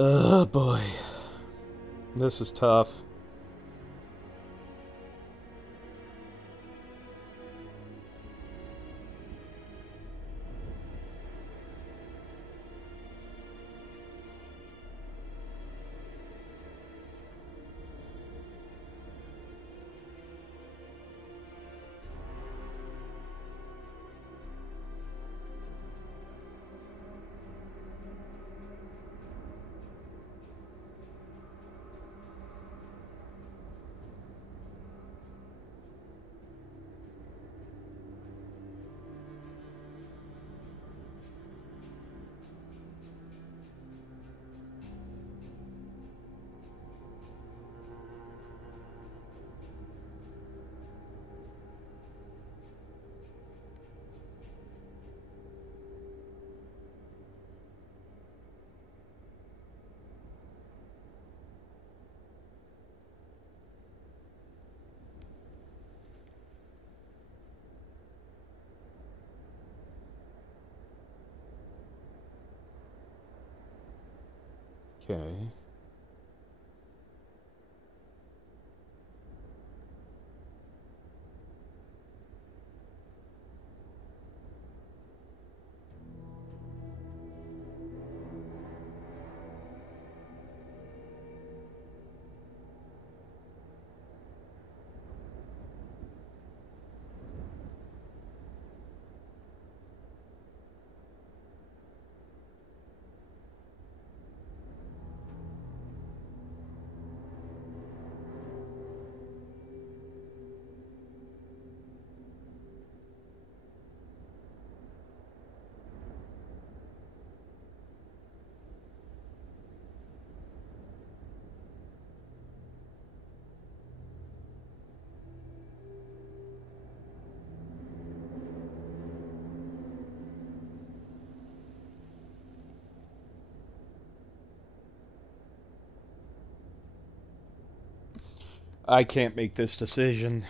Oh boy. This is tough. Okay. I can't make this decision.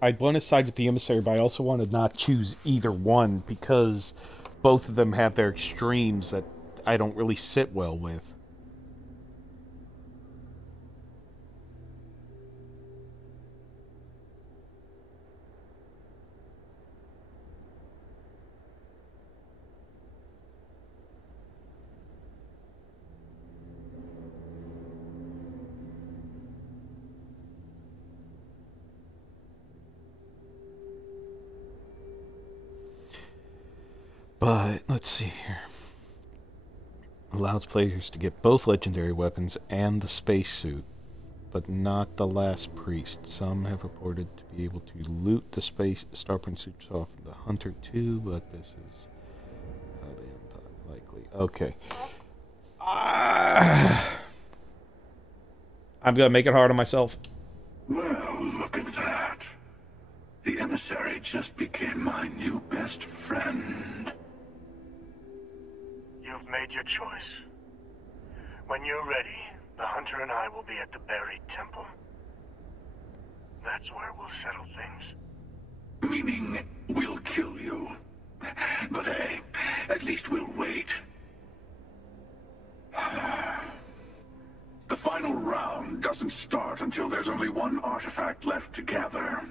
I'd want to side with the emissary, but I also want to not choose either one because both of them have their extremes that I don't really sit well with. But, let's see here. Allows players to get both legendary weapons and the spacesuit, but not the last priest. Some have reported to be able to loot the Starprint suits off the Hunter too, but this is likely. Okay. I'm gonna make it hard on myself. Well, look at that. The emissary just became my new best friend. You've made your choice. When you're ready, the Hunter and I will be at the buried temple. That's where we'll settle things. Meaning, we'll kill you. But hey, at least we'll wait. The final round doesn't start until there's only one artifact left to gather.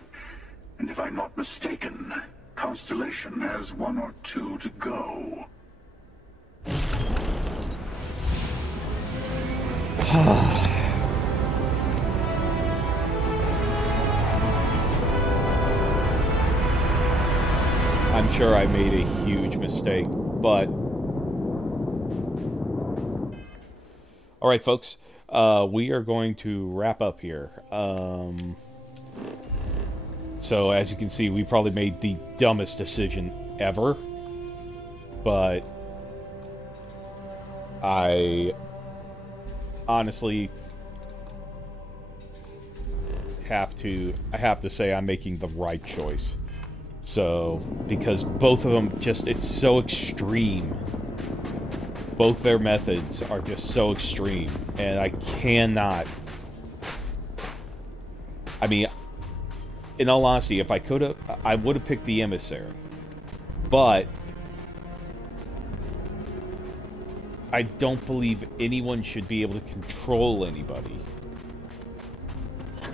And if I'm not mistaken, Constellation has 1 or 2 to go. I'm sure I made a huge mistake, but... Alright, folks. We are going to wrap up here. So, as you can see, we probably made the dumbest decision ever. But... I... honestly... I have to say I'm making the right choice. So, because both of them just, it's so extreme. Both their methods are just so extreme, and I cannot... I mean, in all honesty, if I could have, I would have picked the emissary. But I don't believe anyone should be able to control anybody.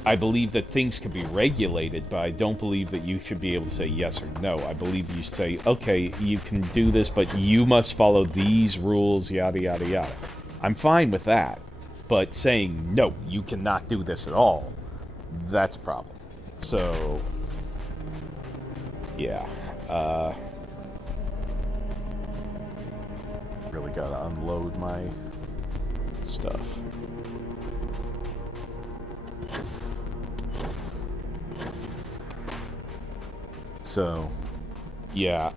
I believe that things can be regulated, but I don't believe that you should be able to say yes or no. I believe you should say, okay, you can do this, but you must follow these rules, yada, yada, yada. I'm fine with that, but saying, no, you cannot do this at all, that's a problem. So, yeah, really gotta unload my stuff. So, yeah,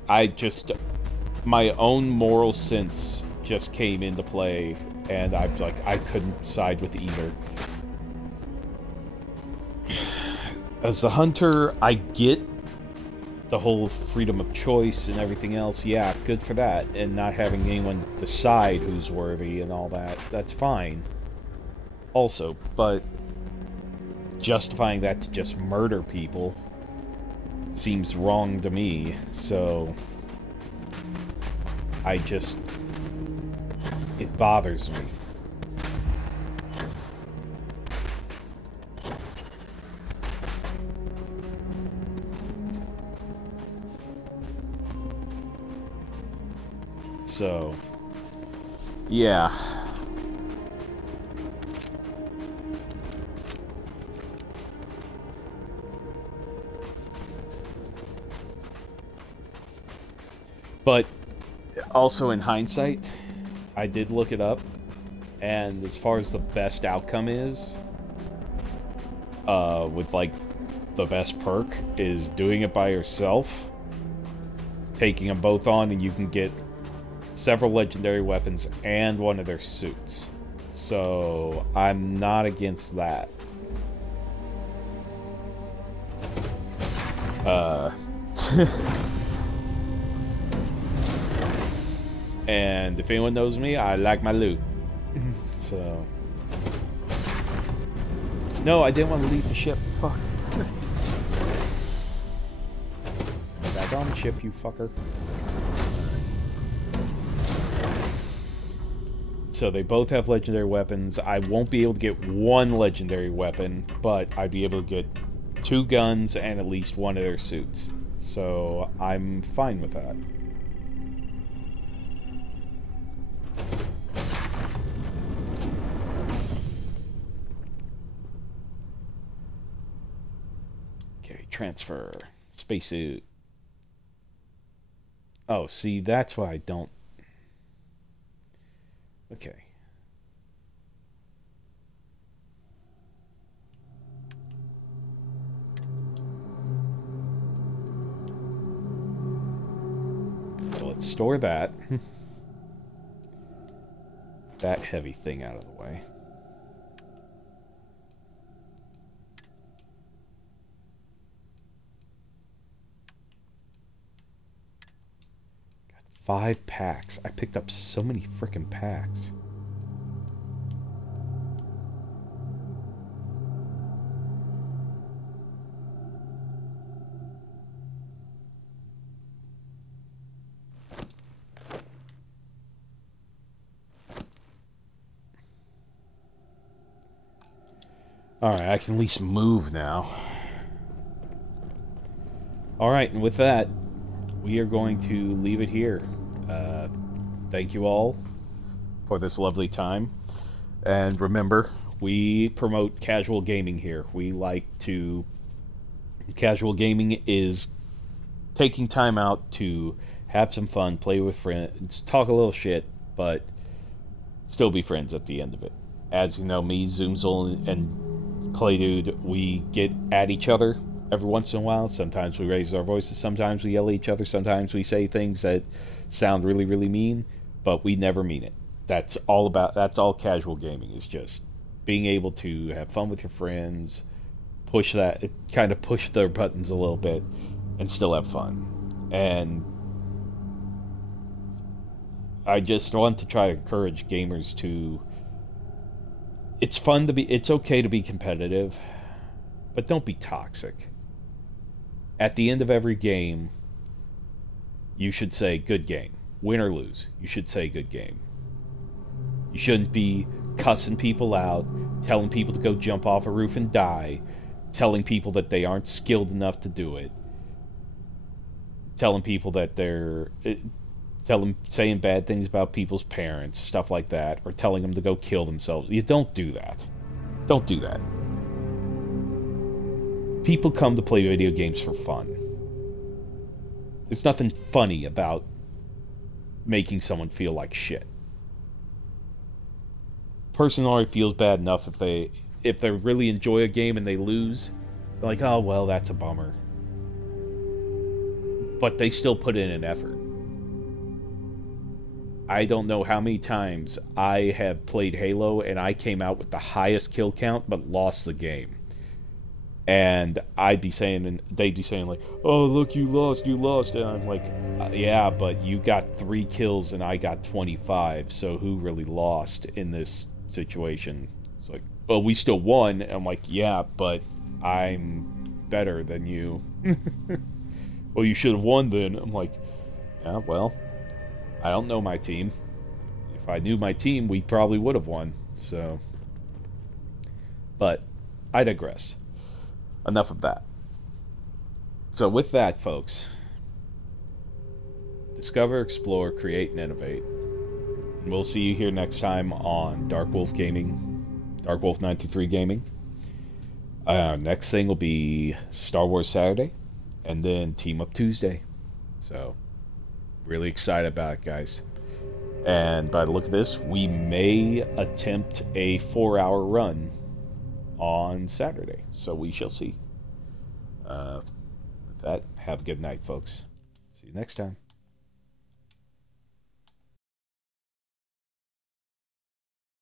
my own moral sense just came into play, and I was like, I couldn't side with either. As the hunter, I get the whole freedom of choice and everything else, yeah, good for that, and not having anyone decide who's worthy and all that, that's fine. Also, but justifying that to just murder people seems wrong to me, so it bothers me. So, yeah. But also in hindsight, I did look it up, and as far as the best outcome is, with like the best perk, is doing it by yourself, taking them both on, and you can get several legendary weapons and one of their suits. So I'm not against that. And if anyone knows me, I like my loot. So... No, I didn't want to leave the ship. Fuck. Back on the ship, you fucker. So they both have legendary weapons. I won't be able to get one legendary weapon, but I'd be able to get 2 guns and at least one of their suits. So I'm fine with that. Transfer. Spacesuit. Oh, see, that's why I don't... Okay. So let's store that. That heavy thing out of the way. 5 packs. I picked up so many frickin' packs. Alright, I can at least move now. Alright, and with that, we are going to leave it here. Thank you all for this lovely time. And remember, we promote casual gaming here. We like to... Casual gaming is taking time out to have some fun, play with friends, talk a little shit, but still be friends at the end of it. As you know, me, Zoomzul, and Clay Dude, we get at each other every once in a while. Sometimes we raise our voices, sometimes we yell at each other, sometimes we say things that sound really, really mean, but we never mean it. That's all casual gaming, is just being able to have fun with your friends, push their buttons a little bit, and still have fun. And I just want to try to encourage gamers to... It's okay to be competitive, but don't be toxic. At the end of every game, you should say, good game. Win or lose, you should say, good game. You shouldn't be cussing people out, telling people to go jump off a roof and die, telling people that they aren't skilled enough to do it, telling people that saying bad things about people's parents, stuff like that, or telling them to go kill themselves. You don't do that. Don't do that. People come to play video games for fun. There's nothing funny about making someone feel like shit. Person already feels bad enough if they really enjoy a game and they lose. They're like, oh well, that's a bummer. But they still put in an effort. I don't know how many times I have played Halo and I came out with the highest kill count but lost the game. And I'd be saying, and they'd be saying like, oh look, you lost. And I'm like, yeah, but you got 3 kills and I got 25, so who really lost in this situation? It's like, well, we still won. And I'm like, yeah, but I'm better than you. Well, you should have won then. I'm like, yeah, well, I don't know my team. If I knew my team, we probably would have won. So, but I digress. Enough of that. So with that, folks, discover, explore, create, and innovate. And we'll see you here next time on Dark Wolf Gaming, Dark Wolf 93 Gaming. Next thing will be Star Wars Saturday, and then Team Up Tuesday. So, really excited about it, guys. And by the look of this, we may attempt a 4-hour run on Saturday. So we shall see. With that, have a good night, folks. See you next time.